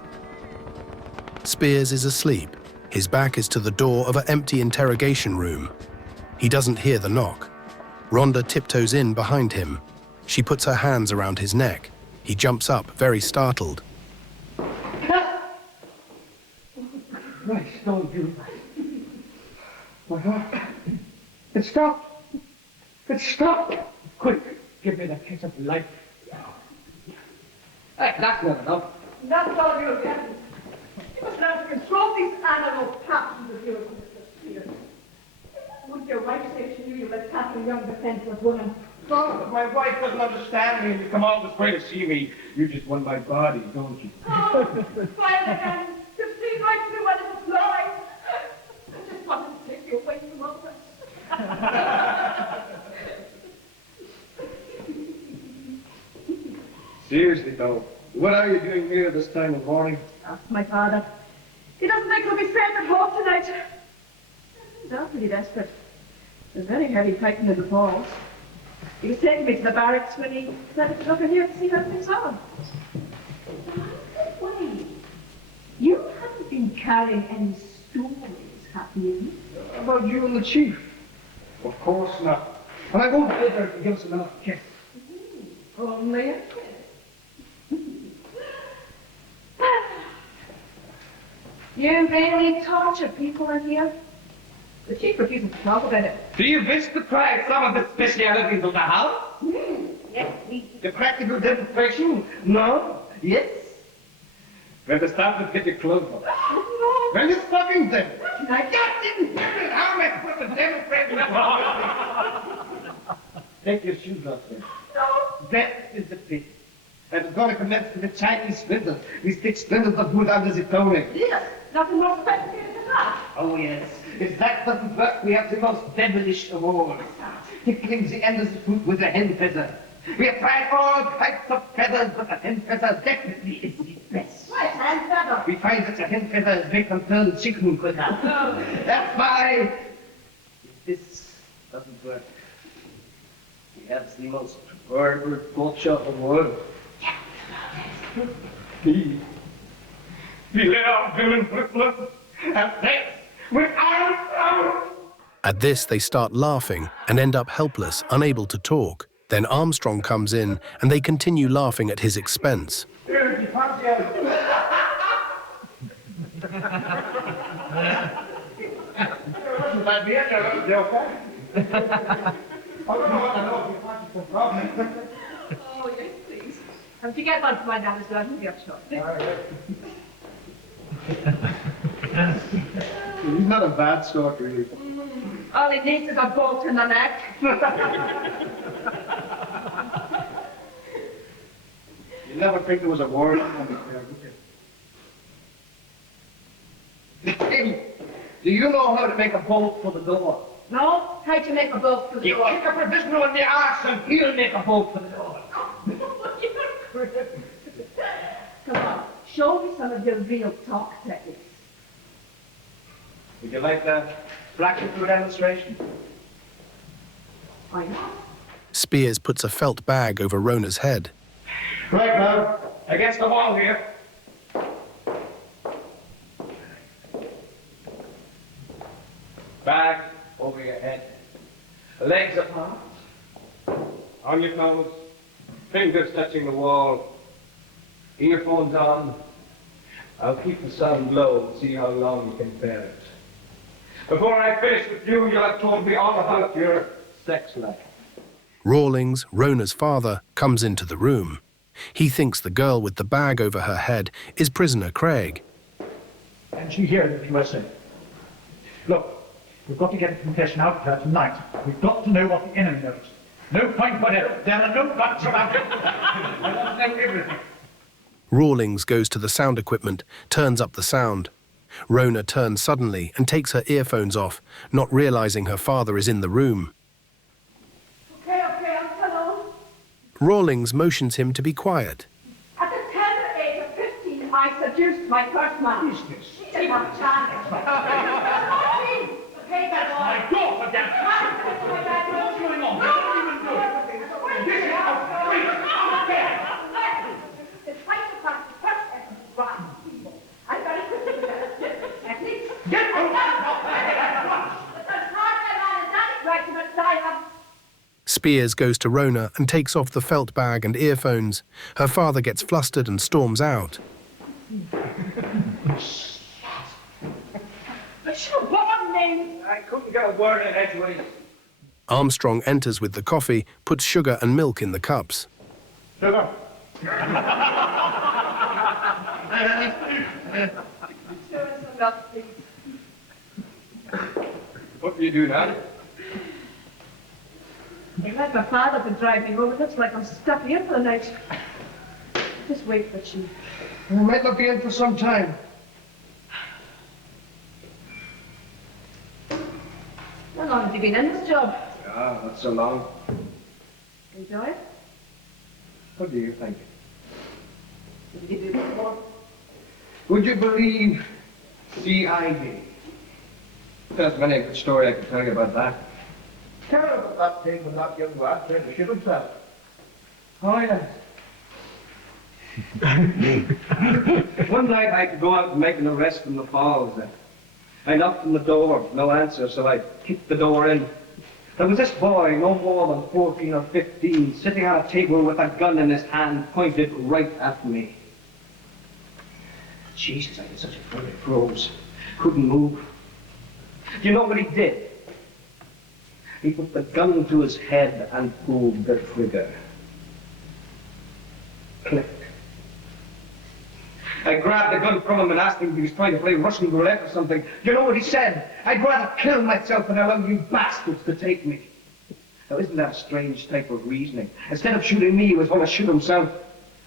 Spears is asleep. His back is to the door of an empty interrogation room. He doesn't hear the knock. Rhonda tiptoes in behind him. She puts her hands around his neck. He jumps up, very startled. Christ, don't do that. My heart. It stopped. It stopped. Quick, give me the kiss of life. Hey, that's not enough. That's all you're getting. You must learn to control these animal passions of yours, Mr. Spears. Would your wife say to you that Catherine Young defenseless woman? Oh, my wife doesn't understand me and you come all this way to see me. You just want my body, don't you? Oh, Flanagan, you see right through my little fly. I just wanted to take you away from all this. Seriously, though, what are you doing here this time of morning? Ask my father. He doesn't think we'll be safe at home tonight. He's awfully desperate. There's very heavy fighting in the falls. He was taking me to the barracks when he said to look in here to see how things are. Wait. You haven't been carrying any stories, have you? About you and the chief? Of course not. And I won't bid her to give us another kiss. Only a kiss. You really torture people in here? The chief refuses to talk about it. Do you wish to try some of the specialities of the house? Yes, The practical demonstration? No? Yes? When the staff will get your clothes on. When you're stopping them. I just didn't hear it. How am I supposed to demonstrate it? Take your shoes off then. No. That is the pit. I was going to commence with the Chinese splinters. We stick splinters of wood under the toning. Yes, nothing more sophisticated than that. Oh, yes. If that doesn't work, we have the most devilish of all. Tickling the end of the fruit with a hen feather. We have tried all types of feathers, but the hen feather definitely is the best. Right, hand feather. We find that the hen feathers make them turn chicken quicker. That's why this doesn't work. We have the most barbar culture of the world. He let out villain Christmas and sex with Armstrong. At this, they start laughing and end up helpless, unable to talk. Then Armstrong comes in and they continue laughing at his expense. Here, you punch out. Might be it, okay? I don't know what I know if you punch the problem. Oh, yes, please. Have to get one for my daughter's daughter. He'll be up shortly. He's not a bad sort, really. All he needs is a bolt in the neck. You never think there was a war on there, would you? Do you know how to make a bolt for the door? No? How'd you make a bolt for the You door? kick a provisional in the arse and he'll make a bolt for the door. Come on, show me some of your real talk techniques. Would you like the practical demonstration? Why not? Spears puts a felt bag over Rona's head. Right now, against the wall here. Bag over your head. Legs apart. On your toes. Fingers touching the wall. Earphones on. I'll keep the sound low and see how long you can bear it. Before I finish with you, you'll have told me all about your sex life. Rawlings, Rona's father, comes into the room. He thinks the girl with the bag over her head is prisoner Craig. And she hears what you were saying. Look, we've got to get a confession out of her tonight. We've got to know what the enemy knows. No point whatever. There are no buts about it. I want to know everything. Rawlings goes to the sound equipment, turns up the sound. Rona turns suddenly and takes her earphones off, not realizing her father is in the room. Okay, I'm hello. Rawlings motions him to be quiet. At the tender age of 15, I seduced my first man. She didn't have a chance. Okay, that's My daughter, damn it! What's going on? You don't even do it. This is outrageous. It's quite the fact the first effort to grasp people. I'm very quick to develop different techniques. Get over Spears goes to Rona and takes off the felt bag and earphones. Her father gets flustered and storms out. I couldn't get a word in edgeways. Armstrong enters with the coffee, puts sugar and milk in the cups. Sugar. What do you do now? Like my father could drive me home. It looks like I'm stuck here for the night. Just wait for Chief. I might not be in for some time. How long have you been in this job? Ah, not so long. Enjoy it? What do you think? What did you do before? Would you believe CID? There's many a good story I could tell you about that. Tell her about that thing when that young lad tried to shoot himself. Oh, yes. One night I had to go out and make an arrest in the falls. I knocked on the door, no answer, so I kicked the door in. There was this boy, no more than 14 or 15, sitting on a table with a gun in his hand, pointed right at me. Jesus, I had such a fright I froze. Couldn't move. Do you know what he did? He put the gun to his head and pulled the trigger. Click. I grabbed the gun from him and asked him if he was trying to play Russian roulette or something. You know what he said? I'd rather kill myself than allow you bastards to take me. Now, isn't that a strange type of reasoning? Instead of shooting me, he was going to shoot himself.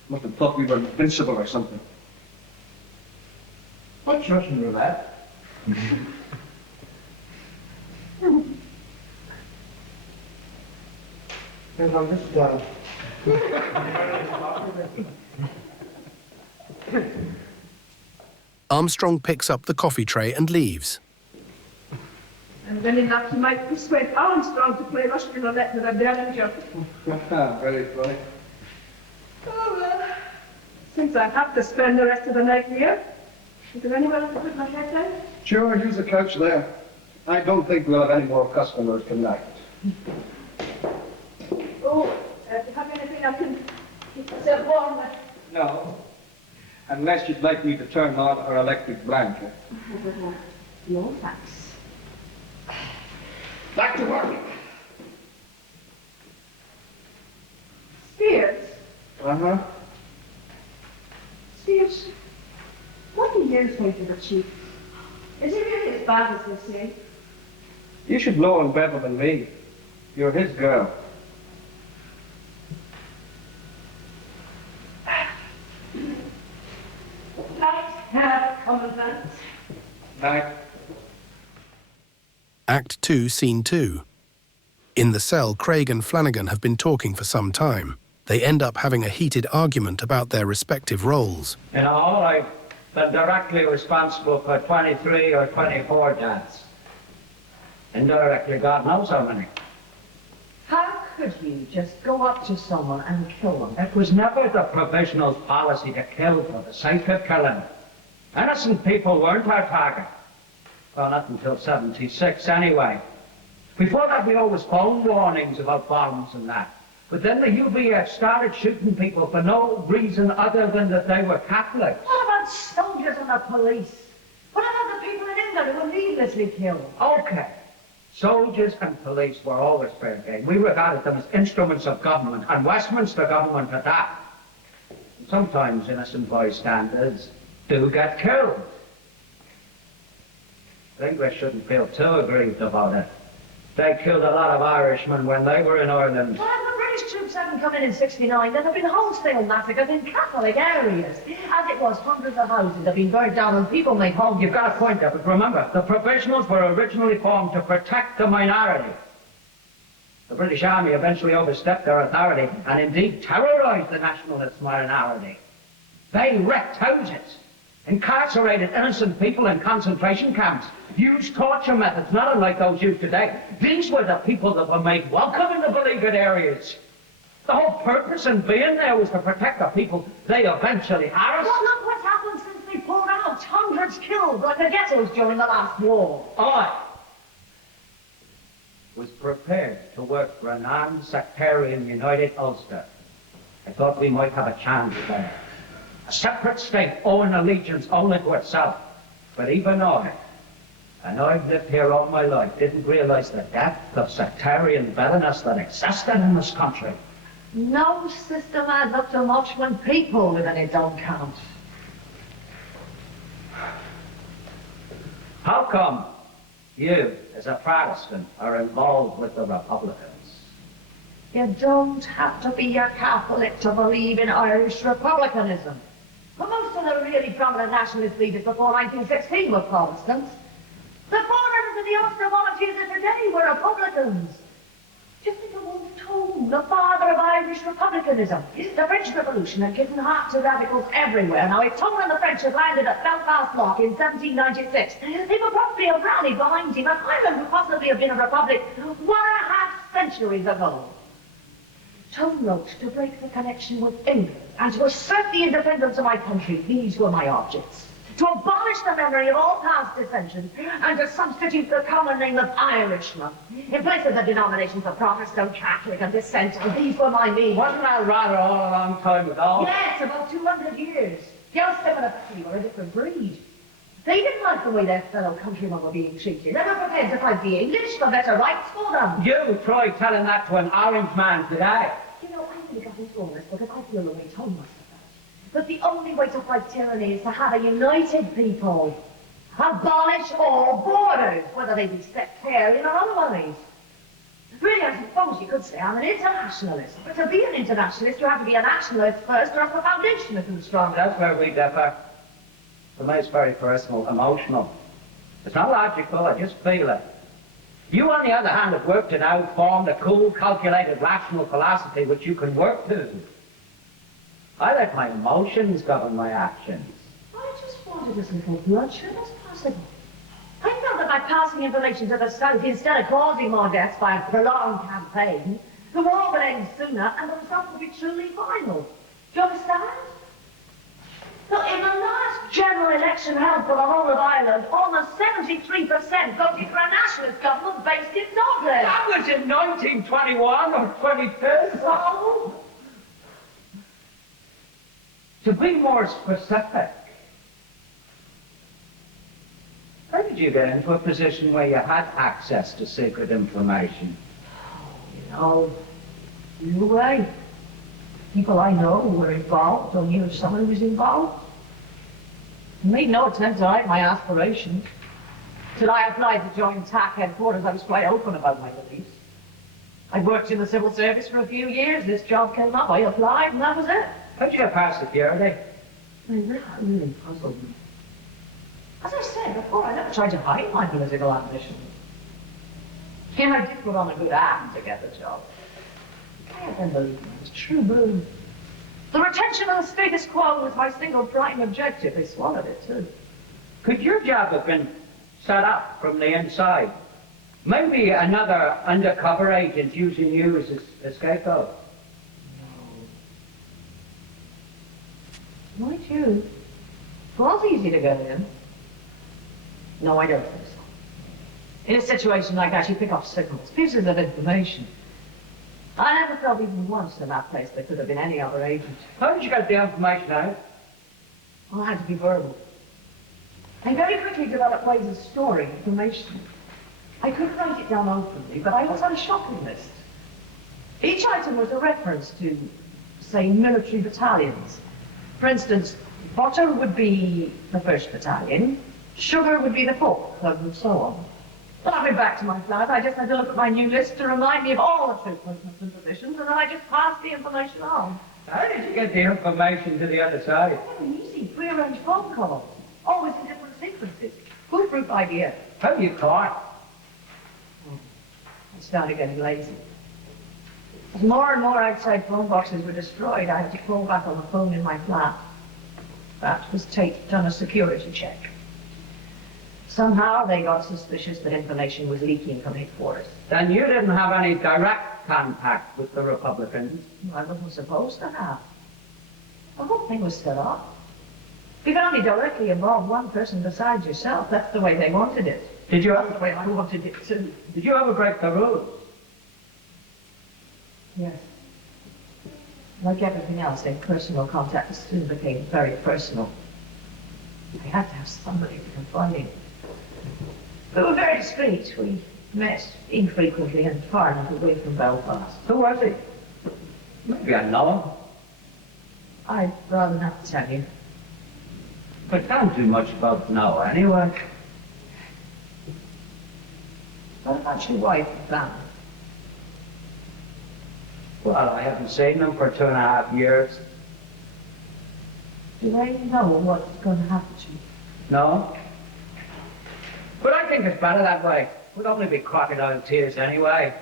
Must have thought we were invincible or something. What's Russian roulette? And I'm just, Armstrong picks up the coffee tray and leaves. I'm very lucky you might persuade Armstrong to play Russian roulette with a Derringer. Very funny. Oh, well, since I have to spend the rest of the night here, is there anywhere I can put my head down? Sure, use the couch there. I don't think we'll have any more customers tonight. Oh, do you have anything I can keep myself warm with? No. Unless you'd like me to turn on our electric blanket. No, thanks. Back to work. Spears? Uh-huh. Spears, what do you think of the Chief? Is he really as bad as they say? You should know him better than me. You're his girl. Night, Herr Commandant. Night. Act 2, Scene 2. In the cell, Craig and Flanagan have been talking for some time. They end up having a heated argument about their respective roles. In all, I've been directly responsible for 23 or 24 deaths. Indirectly, God knows how many. How could you just go up to someone and kill them? It was never the provisionals' policy to kill for the sake of killing. Innocent people weren't our target. Well, not until 76 anyway. Before that, we always phoned warnings about bombs and that. But then the UBF started shooting people for no reason other than that they were Catholics. What about soldiers and the police? What about the people in England who were needlessly killed? Okay. Soldiers and police were always fair game. We regarded them as instruments of government, and Westminster government at that. Sometimes innocent bystanders do get killed. The English shouldn't feel too aggrieved about it. They killed a lot of Irishmen when they were in Ireland. Well, the British troops hadn't come in '69. There have been wholesale massacres in Catholic areas. As it was, hundreds of houses have been burnt down and people made homes. You've got a point there, but remember, the provisionals were originally formed to protect the minority. The British Army eventually overstepped their authority and indeed terrorized the nationalist minority. They wrecked houses, incarcerated innocent people in concentration camps, used torture methods not unlike those used today. These were the people that were made welcome in the beleaguered areas. The whole purpose in being there was to protect the people they eventually harassed. Well, look what's happened since they poured out. Hundreds killed like the ghettos during the last war. I was prepared to work for a non-sectarian United Ulster. I thought we might have a chance there. A separate state owing allegiance only to itself. But even I, and I've lived here all my life, didn't realise the depth of sectarian bitterness that existed in this country. No system adds up to much when people live in it don't count. How come you, as a Protestant, are involved with the Republicans? You don't have to be a Catholic to believe in Irish republicanism. But most of the really prominent nationalist leaders before 1916 were Protestants. The foreigners and the Ulster volunteers of today were Republicans. Just think of Wolfe Tone, the father of Irish republicanism. The French Revolution had given heart to radicals everywhere. Now, if Tone and the French had landed at Belfast Lock in 1796, they would probably have rallied behind him, and Ireland would possibly have been a republic 1.5 centuries ago. Tone wrote to break the connection with England and to assert the independence of my country. These were my objects. To abolish the memory of all past dissensions and to substitute the common name of Irishman in place of the denominations of Protestant, Catholic and Dissent. And these were my needs. Wasn't that rather all a long time ago? Yes, about 200 years. The Ulster and the were a different breed. They didn't like the way their fellow countrymen were being treated. They were prepared to fight the English for better rights for them. You try telling that to an orange man today. You know, I only got into all this because I feel the way Tom must have felt. But the only way to fight tyranny is to have a united people. Abolish all borders, whether they be sectarian or otherwise. Really, I suppose you could say I'm an internationalist. But to be an internationalist, you have to be a nationalist first, or else the foundation isn't strong. That's where we differ. For me, it's very personal, emotional. It's not logical, I just feel it. You, on the other hand, have worked it out, formed a cool, calculated, rational philosophy which you can work to. I let my emotions govern my actions. I just wanted as little bloodshed as possible. I felt that by passing information to the South, instead of causing more deaths by a prolonged campaign, the war would end sooner and the result would be truly final. Do you understand? Look, in the last general election held for the whole of Ireland, almost 73% voted for a nationalist government based in Dublin. That was in 1921 or 22. So? To be more specific, how did you get into a position where you had access to secret information? You know, either way. People I know who were involved or knew someone who was involved. I made no attempt to hide my aspirations. Till I applied to join TAC headquarters, I was quite open about my beliefs. I worked in the civil service for a few years. This job came up, I applied, and that was it. How'd you pass security? That really puzzled me. As I said before, I never tried to hide my political ambitions. Yeah, I did put on a good act to get the job. I can't believe it. It's true blue. The retention of the status quo was my single prime objective. They swallowed it, too. Could your job have been set up from the inside? Maybe another undercover agent using you as a scapegoat? No. Might you? It was easy to get in. No, I don't think so. In a situation like that, you pick up signals, pieces of information. I never felt even once in that place there could have been any other agent. How did you get the information out? Well, it had to be verbal. I very quickly developed ways of storing information. I couldn't write it down openly, but I always had a shopping list. Each item was a reference to, say, military battalions. For instance, butter would be the 1st Battalion, sugar would be the 4th, and so on. When I went back to my flat, I just had to look at my new list to remind me of all the troop movements and positions, and then I just passed the information on. How did you get the information to the other side? Very easy, prearranged phone calls, always in different sequences. Foolproof idea. How do you caught? I started getting lazy. As more and more outside phone boxes were destroyed, I had to fall back on the phone in my flat. That was taped on a security check. Somehow they got suspicious that information was leaking from headquarters. Then you didn't have any direct contact with the Republicans? I wasn't supposed to have. The whole thing was set up. You can only directly involve one person besides yourself. That's the way they wanted it. Did you That's the way I wanted it too. Did you ever break the rules? Yes. Like everything else, their personal contact soon became very personal. I had to have somebody to confide in. We were very discreet. We met infrequently and far enough away from Belfast. Who was he? Maybe I know him. I'd rather not tell you. But can't do much about it now, anyway. What about your wife and family? Well, I haven't seen them for 2.5 years. Do they know what's going to happen to you? No. But I think it's better that way. It would only be crocodile tears anyway.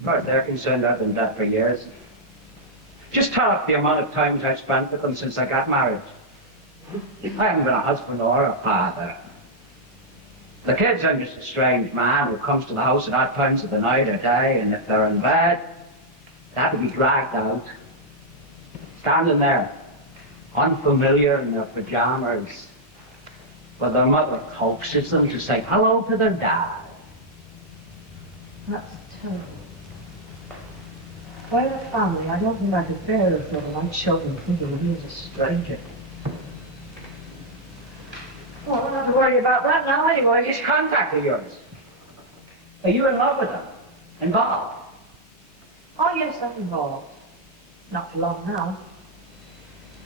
As far as they're concerned, I've been dead for years. Just talk the amount of times I've spent with them since I got married. I haven't been a husband or a father. The kids, I'm just a strange man who comes to the house at odd times of the night or day, and if they're in bed, they have to be dragged out. Standing there, unfamiliar in their pajamas, but their mother coaxes them to say hello to their dad. That's terrible. Why a family? I don't think I could bear it for my children thinking he was a stranger. Well, I don't have to worry about that now anyway. This contact of yours. Are you in love with them? Involved? Oh, yes, I'm involved. Not for long now.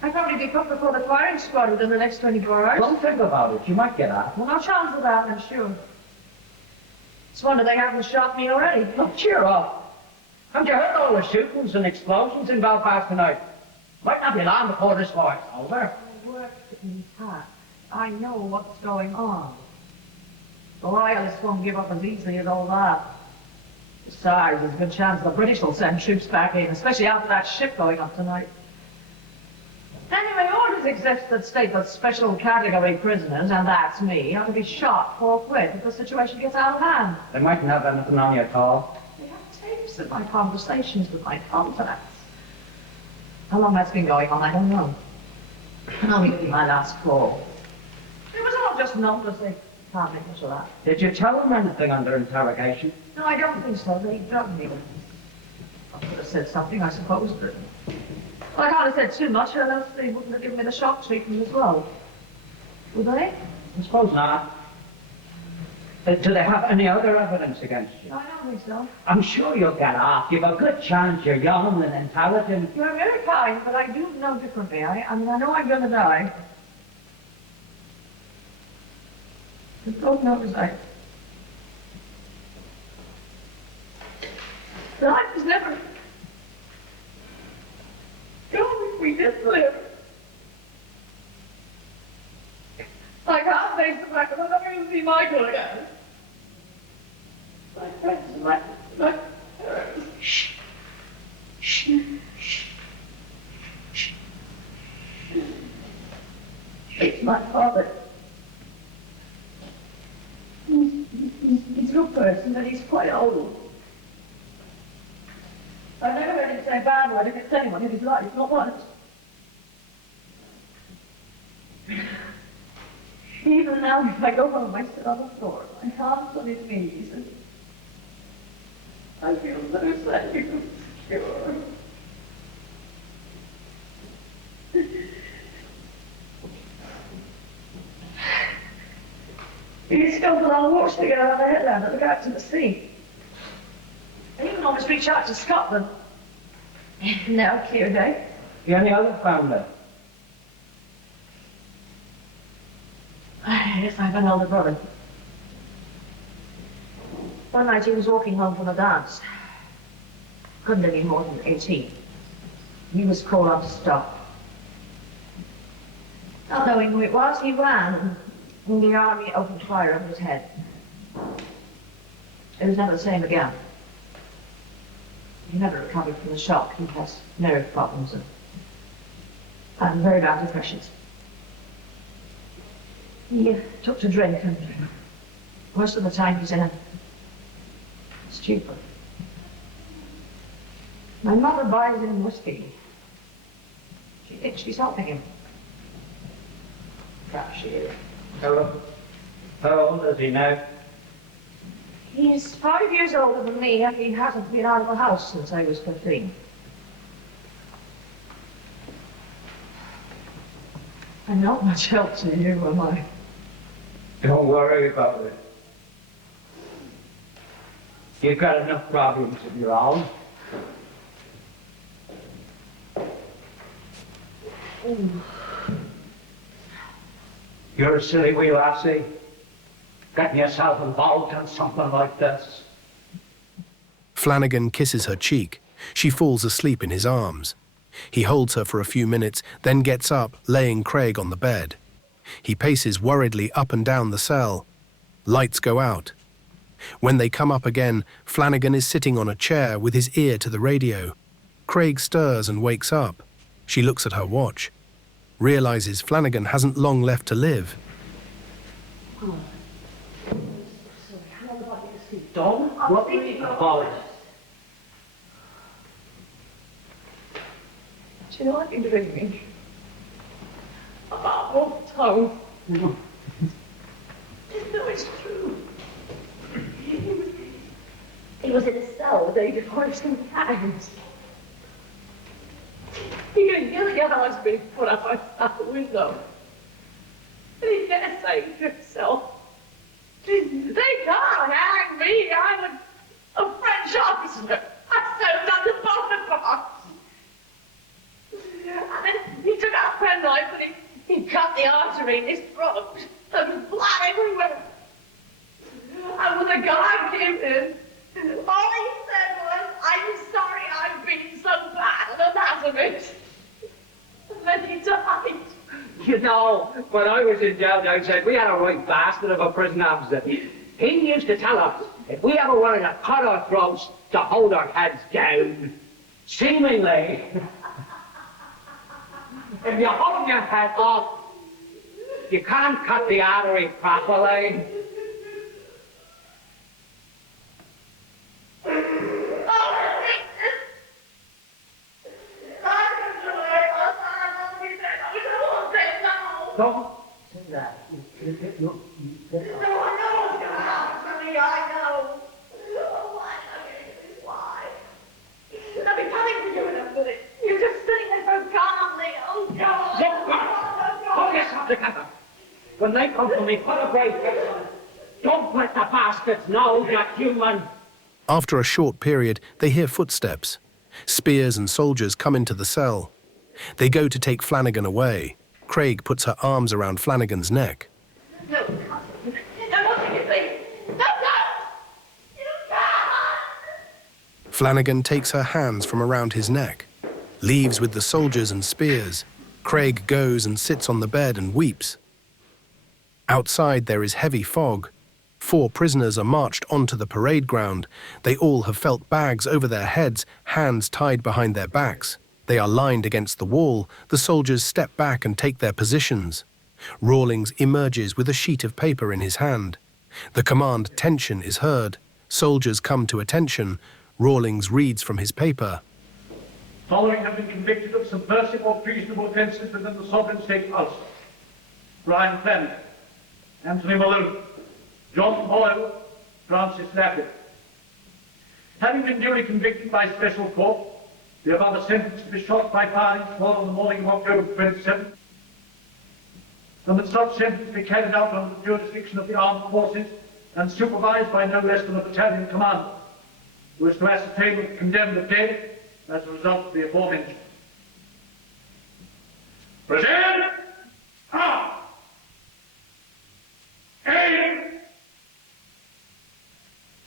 I'll probably be put before the firing squad within the next 24 hours. Don't think about it. You might get out. Well, no chance of that, I'm sure. It's wonder they haven't shot me already. Look, cheer up. Haven't you heard all the shootings and explosions in Belfast tonight? Might not be long before this war's over. I worked in TAC. I know what's going on. The Royalists won't give up as easily as all that. Besides, there's a good chance the British will send troops back in, especially after that ship going up tonight. Anyway, orders exist that state that special category prisoners, and that's me, are to be shot forthwith if the situation gets out of hand. They mightn't have anything on you at all. They have tapes of my conversations with my contacts. How long that's been going on, I don't know. I'll give you my last call. It was all just numbers, they can't make much of that. Did you tell them anything under interrogation? No, I don't think so. They drugged me. I could have said something, I suppose, but I can't have said too much, or else they wouldn't have given me the shock treatment as well. Would they? I suppose not. Do they have any other evidence against you? No, I don't think so. I'm sure you'll get off. You've a good chance. You're young and intelligent. You're very kind, but I do know differently. I mean, I know I'm going to die. But God knows life is never gone if we did live. I can't face the fact that I'm never going to see Michael again. My friends, my parents. Shh. Shh. Shh. Shh. It's my father. He's a good person, but he's quite old. I've never heard him say a bad word against anyone in his life, not once. Even now, if I go home, I sit on the floor, my hands on his knees, and I feel so safe and secure. We used to go for long walks together on the headland and look out to the sea. I even almost reach out to Scotland. Now, clear day. Any other family? Yes, I have an older brother. One night he was walking home from a dance. Couldn't have been more than 18. He was called on to stop. Not knowing who it was, he ran, and the army opened fire over his head. It was never the same again. He never recovered from the shock. He has nerve problems and very bad depressions. He took to drink, and most of the time he's in a stupor. My mother buys him whiskey. She thinks she's helping him. Perhaps she is. How old is he now? He's 5 years older than me, and he hasn't been out of the house since I was 15. I'm not much help to you, am I? Don't worry about it. You've got enough problems of your own. You're a silly wee lassie, getting yourself involved in something like this. Flanagan kisses her cheek. She falls asleep in his arms. He holds her for a few minutes, then gets up, laying Craig on the bed. He paces worriedly up and down the cell. Lights go out. When they come up again, Flanagan is sitting on a chair with his ear to the radio. Craig stirs and wakes up. She looks at her watch, realizes Flanagan hasn't long left to live. Don't worry about it. Do you know, I've been dreaming about old Tom. No, it's true. He was in a cell the day before he was hanged. He could hear the hours being put up outside the window. And he kept saying to himself, "They can't hang me. I'm a French officer. I served under Bonaparte." And then he took out a penknife and he cut the artery in his throat. There was blood everywhere. And when the guy came in, all he said was, "I'm sorry I've been so bad at anatomy." And then he died. You know, when I was in jail outside, we had a right bastard of a prison officer. He used to tell us if we ever wanted to cut our throats, to hold our heads down. Seemingly, if you hold your head up, you can't cut the artery properly. Don't say that. No, I know what's going to happen to me, I know. Oh, why? Why? I'll be coming to you in a minute. You're just sitting there so calmly. Oh, God. Look, God. Hold yourself together. When they come to me, put a brave face on it. Don't let the bastards know you're human. After a short period, they hear footsteps. Spears and soldiers come into the cell. They go to take Flanagan away. Craig puts her arms around Flanagan's neck. No, no, nothing is safe. No, no! You can't! Flanagan takes her hands from around his neck, leaves with the soldiers and spears. Craig goes and sits on the bed and weeps. Outside there is heavy fog. 4 prisoners are marched onto the parade ground. They all have felt bags over their heads, hands tied behind their backs. They are lined against the wall. The soldiers step back and take their positions. Rawlings emerges with a sheet of paper in his hand. The command "tension" is heard. Soldiers come to attention. Rawlings reads from his paper. Following have been convicted of subversive or treasonable offences within the sovereign state of Ulster: Brian Flanagan, Anthony Malone, John Boyle, Francis Lappin. Having been duly convicted by special court, the above are sentenced to be shot by firing squad on the morning of October 27th, and that such sentence be carried out under the jurisdiction of the armed forces and supervised by no less than a battalion commander, who is to ascertain the condemned are dead as a result of the aforementioned. Present! Arm! Aim!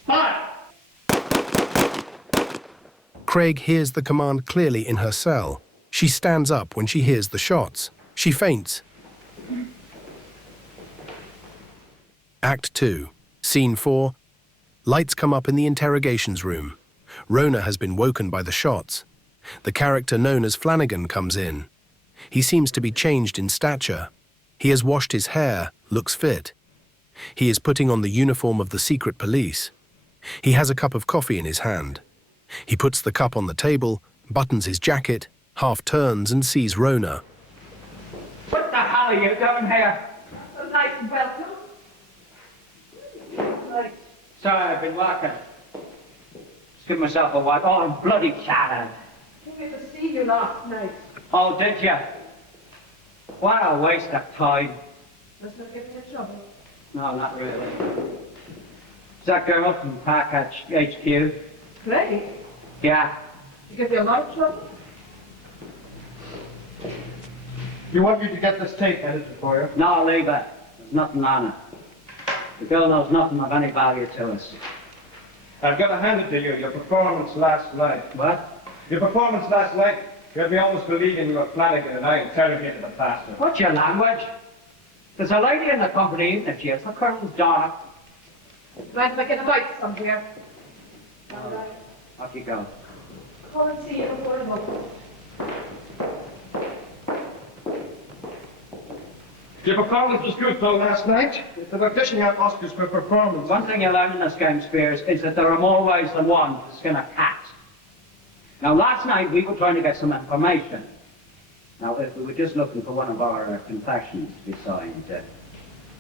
Fire! Craig hears the command clearly in her cell. She stands up when she hears the shots. She faints. Act 2, Scene 4. Lights come up in the interrogations room. Rona has been woken by the shots. The character known as Flanagan comes in. He seems to be changed in stature. He has washed his hair, looks fit. He is putting on the uniform of the secret police. He has a cup of coffee in his hand. He puts the cup on the table, buttons his jacket, half turns and sees Rona. What the hell are you doing here? Nice and welcome. Right. Sorry, I've been walking. Just give myself a wipe. Oh, I'm bloody shattered. I came to see you last night. Oh, did you? What a waste of time. Must not give you trouble. No, not really. Is that girl from Park HQ? Craig, Yeah. you give you a lot of trouble. You want me to get this tape edited for you? No, leave it. There's nothing on it. The girl knows nothing of any value to us. I've got to hand it to you, your performance last night. What? Your performance last night, you had me almost believing you were Flanagan and I interrogated the bastard. What's your language? There's a lady in the company, isn't she? It's the Colonel's daughter. Trying to make it right somewhere. All right. Off you go. Call and see you before a moment. Your performance was good, though, last night. They were dishing out Oscars for performance. One thing you learn in this game, Spears, is that there are more ways than one to skin a cat. Now, last night we were trying to get some information. Now, if we were just looking for one of our confessions to be signed,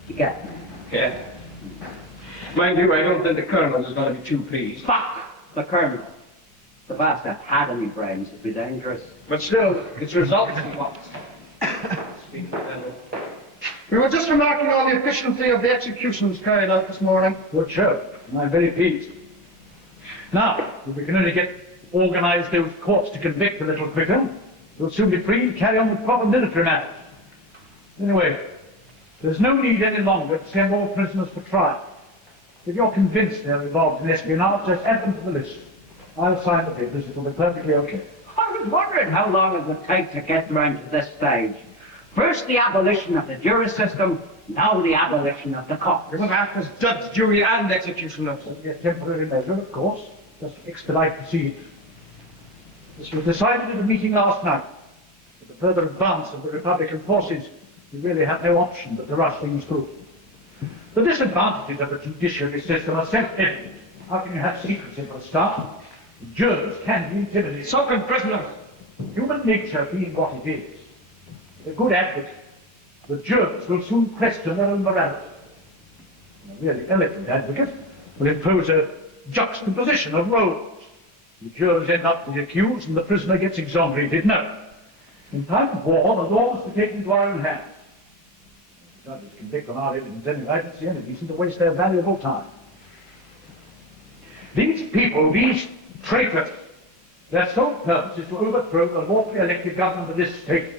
you get me? Yeah. Mind you, I don't think the Colonel is going to be too pleased. Fuck the Colonel. The bastard had any brains, it'd be dangerous. But still, it's results he wants. Speaking of that, we were just remarking on the efficiency of the executions carried out this morning. Good show. I'm very pleased. Now, if we can only get organised those courts to convict a little quicker, we'll soon be free to carry on with proper military matters. Anyway, there's no need any longer to send all prisoners for trial. If you're convinced they're involved in espionage, just add them to the list. I'll sign the papers. It'll be perfectly okay. I was wondering how long it would take to get round to this stage. First the abolition of the jury system, now the abolition of the courts. You're going to act as judge, jury, and executioner. A temporary measure, of course, just to expedite proceedings. This was decided at a meeting last night. With the further advance of the Republican forces, we really have no option but to rush things through. The disadvantages of the judiciary system are self-evident. How can you have secrecy for a start? Jurors can be intimidated. So can prisoners. Human nature being what it is, a good advocate, the jurors will soon question their own morality. A really eloquent advocate will impose a juxtaposition of roles. The jurors end up the accused and the prisoner gets exonerated. No. In time of war, the law must be taken into our own hands. The judges convict on our evidence anyway. I don't see any reason to waste their valuable time. These people, these traitors, their sole purpose is to overthrow the lawfully elected government of this state.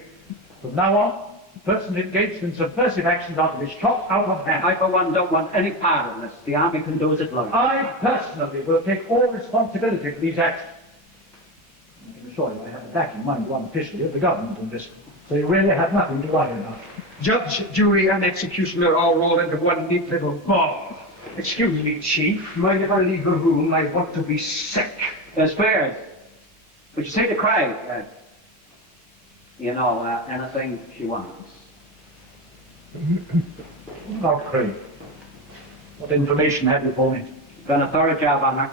From now on, the person engaged in subversive actions are to be shot out of hand. I, for one, don't want any part of this. The army can do as it likes. I personally will take all responsibility for these actions. I can assure you I have the backing, mind you, unofficially, of the government on this. So you really have nothing to worry about. Judge, jury, and executioner all rolled into one neat little ball. Excuse me, Chief. Mind if I leave the room? I want to be sick. Spared. Would you say to Craig? Anything she wants. Now, Craig, what information have you for me? Done a thorough job on her.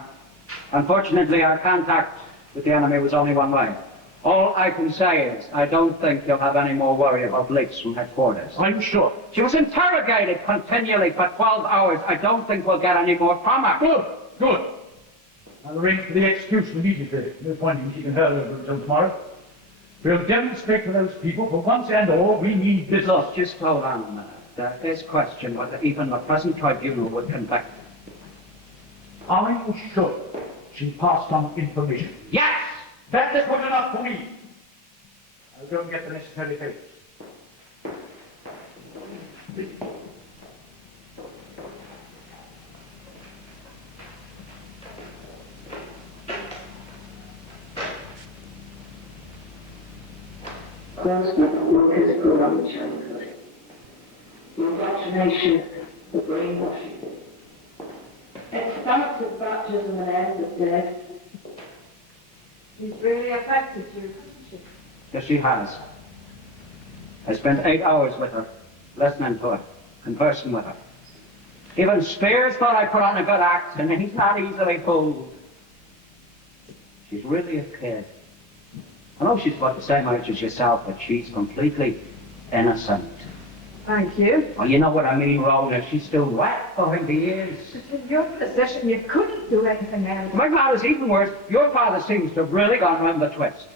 Unfortunately, our contact with the enemy was only one way. All I can say is, I don't think you'll have any more worry about leaks from headquarters. I'm sure. She was interrogated continually for 12 hours. I don't think we'll get any more from her. Good, good. I'll arrange for the execution immediately. No point in keeping her over until tomorrow. We'll demonstrate to those people, for once and all, we need business. Look, just hold on a minute. There is question whether even the present tribunal would convict. Are you sure she passed on information? Yes! That is good enough for me. I'll go and get the necessary papers. First, work is good on the childhood. The indoctrination, the brainwashing. It starts with baptism and ends with death. She's really affected you, hasn't she? Yes, she has. I spent 8 hours with her, listening to her, conversing with her. Even Spears thought I put on a good act, and he's not easily fooled. She's really a kid. I know she's about the same age as yourself, but she's completely innocent. Thank you. Well, you know what I mean, Rhoda. She's still wet behind the ears. But in your position, you couldn't do anything else. My father's even worse. Your father seems to have really gone round the twist.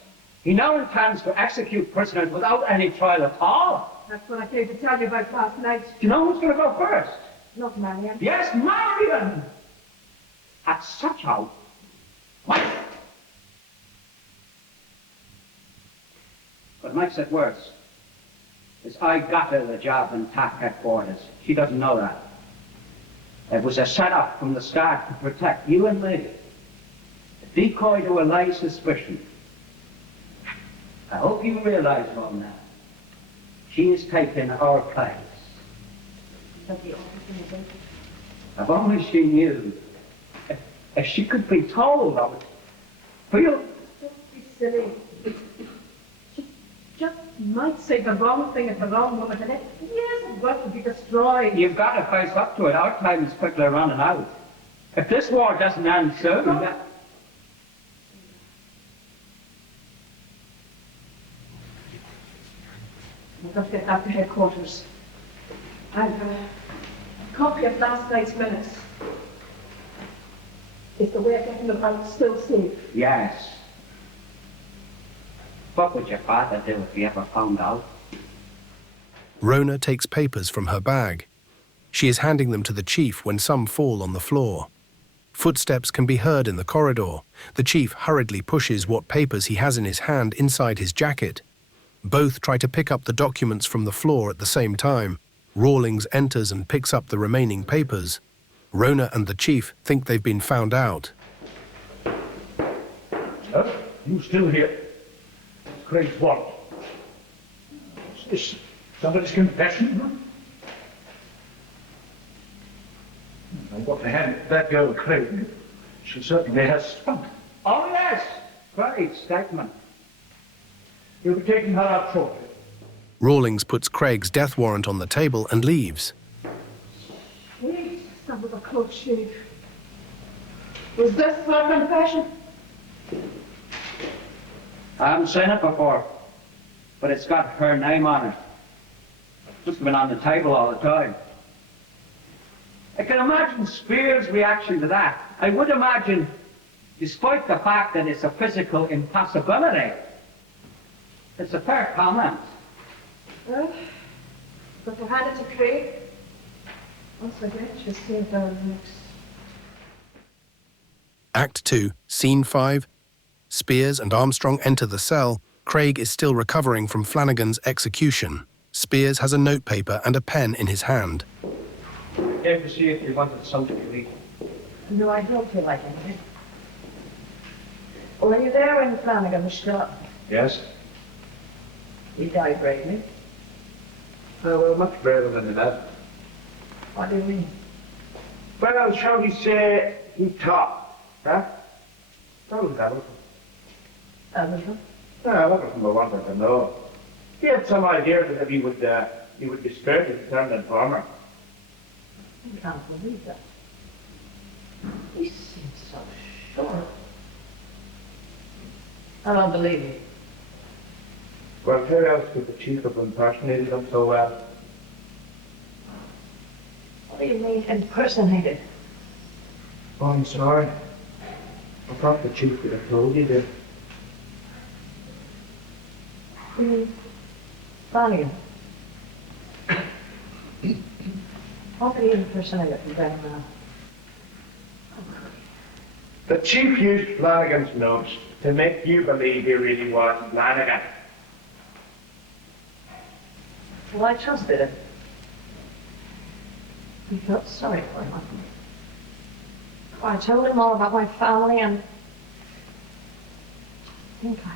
He now intends to execute prisoners without any trial at all. That's what I came to tell you about last night. Do you know who's going to go first? Not Marion. Yes, Marion! That's such a... What? What makes it worse is I got her the job in TAC headquarters. She doesn't know that. It was a setup from the start to protect you and me. A decoy to allay suspicion. I hope you realize what now. She is taking our place. If only she knew. If she could be told, I would feel... Don't be silly. She just might say the wrong thing at the wrong moment, and years of work will be destroyed. You've got to face up to it. Our time is quickly running out. If this war doesn't end soon... We've got to get back to headquarters. I've a copy of last night's minutes. Is the way of getting them out still safe? Yes. What would your father do if he ever found out? Rona takes papers from her bag. She is handing them to the chief when some fall on the floor. Footsteps can be heard in the corridor. The chief hurriedly pushes what papers he has in his hand inside his jacket. Both try to pick up the documents from the floor at the same time. Rawlings enters and picks up the remaining papers. Rona and the chief think they've been found out. Oh, you still here? It's Craig's warrant. Is this somebody's confession? I've got to hand that girl Craig. She certainly has spunk. Oh, yes. Great statement. You'll be taking her out shortly. Rawlings puts Craig's death warrant on the table and leaves. Jeez, that was a close shave. Was this her confession? I haven't seen it before, but it's got her name on it. Must have been on the table all the time. I can imagine Spears' reaction to that. I would imagine, despite the fact that it's a physical impossibility, it's a fair comment. Well, but to hand it to Craig, once again, she'll save our next. Act 2, Scene 5. Spears and Armstrong enter the cell. Craig is still recovering from Flanagan's execution. Spears has a notepaper and a pen in his hand. I came to see if you wanted something to eat. No, I don't feel like anything. Were you there when Flanagan was shot? Yes? He died bravely. Oh, well, much braver than that. What do you mean? Well, shall we say he talked, huh? That was Hamilton. Hamilton? Yeah, Hamilton I wanted to know. He had some idea that he would disturb his turn informer. I can't believe that. He seems so sure. I don't believe you. Well, who else could the chief have impersonated him so well? What do you mean, impersonated? Oh, I'm sorry. I thought the chief would have told you that. Flanagan. How could he impersonate it from then now? The chief used Flanagan's notes to make you believe he really was Flanagan. Well, I trusted him. I felt sorry for him. I told him all about my family, and I think I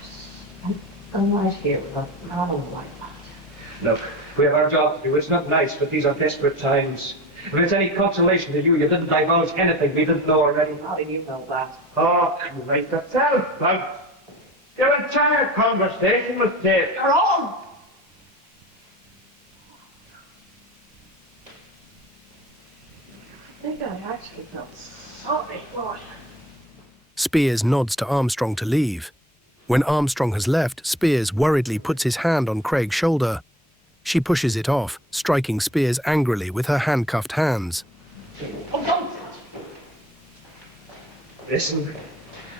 spent the night here with a man like that. Look, we have our job to do. It's not nice, but these are desperate times. If it's any consolation to you, you didn't divulge anything we didn't know already. How did you know that? Oh, Christ, that's self-doubt. Your entire conversation was taped. You're wrong! I think I actually felt sorry for him. Spears nods to Armstrong to leave. When Armstrong has left, Spears worriedly puts his hand on Craig's shoulder. She pushes it off, striking Spears angrily with her handcuffed hands. Oh, don't! Listen,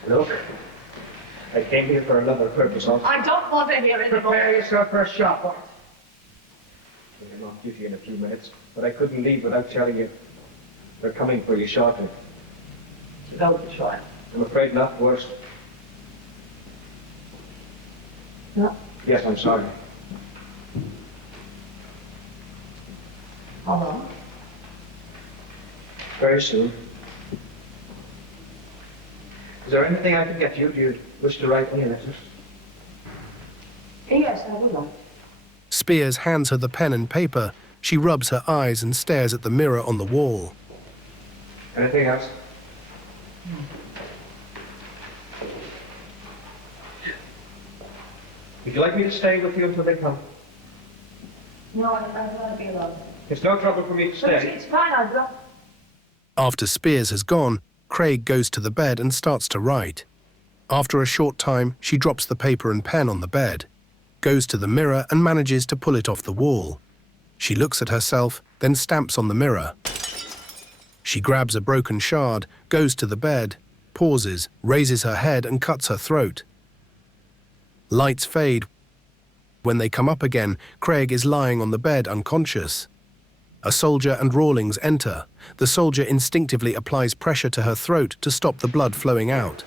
look, I came here for another purpose. I don't want to hear it anymore. Prepare yourself for a shock. I'll not give you in a few minutes, but I couldn't leave without telling you. They're coming for you shortly. Don't try. I'm afraid not worse. No. Yes, I'm sorry. How long? Very soon. Is there anything I can get you? Do you wish to write any letters? Yes, I would like. Spears hands her the pen and paper. She rubs her eyes and stares at the mirror on the wall. Anything else? Would you like me to stay with you until they come? No, I'd rather be alone. It's no trouble for me to But stay. it's fine, I'd rather... After Spears has gone, Craig goes to the bed and starts to write. After a short time, she drops the paper and pen on the bed, goes to the mirror and manages to pull it off the wall. She looks at herself, then stamps on the mirror. She grabs a broken shard, goes to the bed, pauses, raises her head and cuts her throat. Lights fade. When they come up again, Craig is lying on the bed unconscious. A soldier and Rawlings enter. The soldier instinctively applies pressure to her throat to stop the blood flowing out.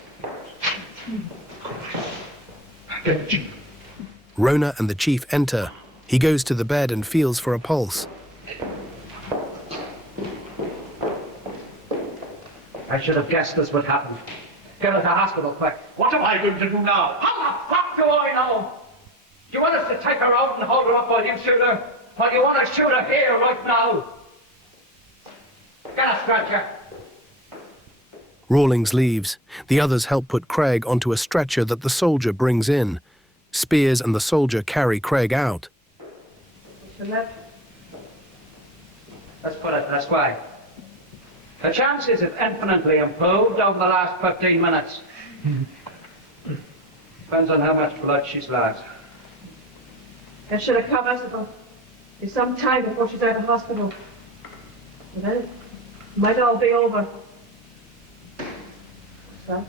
Rona and the chief enter. He goes to the bed and feels for a pulse. I should have guessed this would happen. Get her to hospital quick. What am I going to do now? How the fuck do I know? Do you want us to take her out and hold her up while you shoot her? Or do you want to shoot her here right now? Get a stretcher. Rawlings leaves. The others help put Craig onto a stretcher that the soldier brings in. Spears and the soldier carry Craig out. Let's put it this way. The chances have infinitely improved over the last 15 minutes. Depends on how much blood she's lost. I should have come out of her. There's some time before she's out of hospital. And then it might all be over. What's that?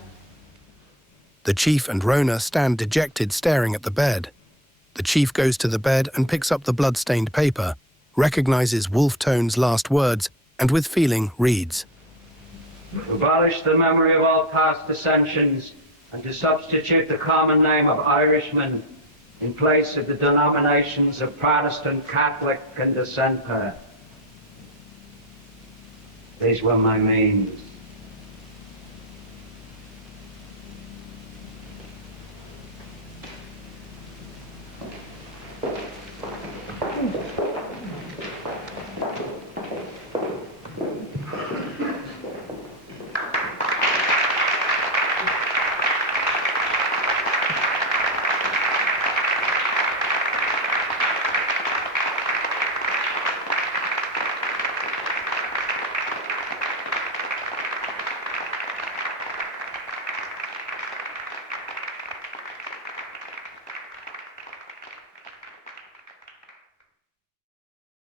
The chief and Rona stand dejected, staring at the bed. The chief goes to the bed and picks up the blood-stained paper, recognizes Wolfe Tone's last words, and with feeling reads. Abolish the memory of all past dissensions and to substitute the common name of Irishmen in place of the denominations of Protestant, Catholic and Dissenter. These were my means.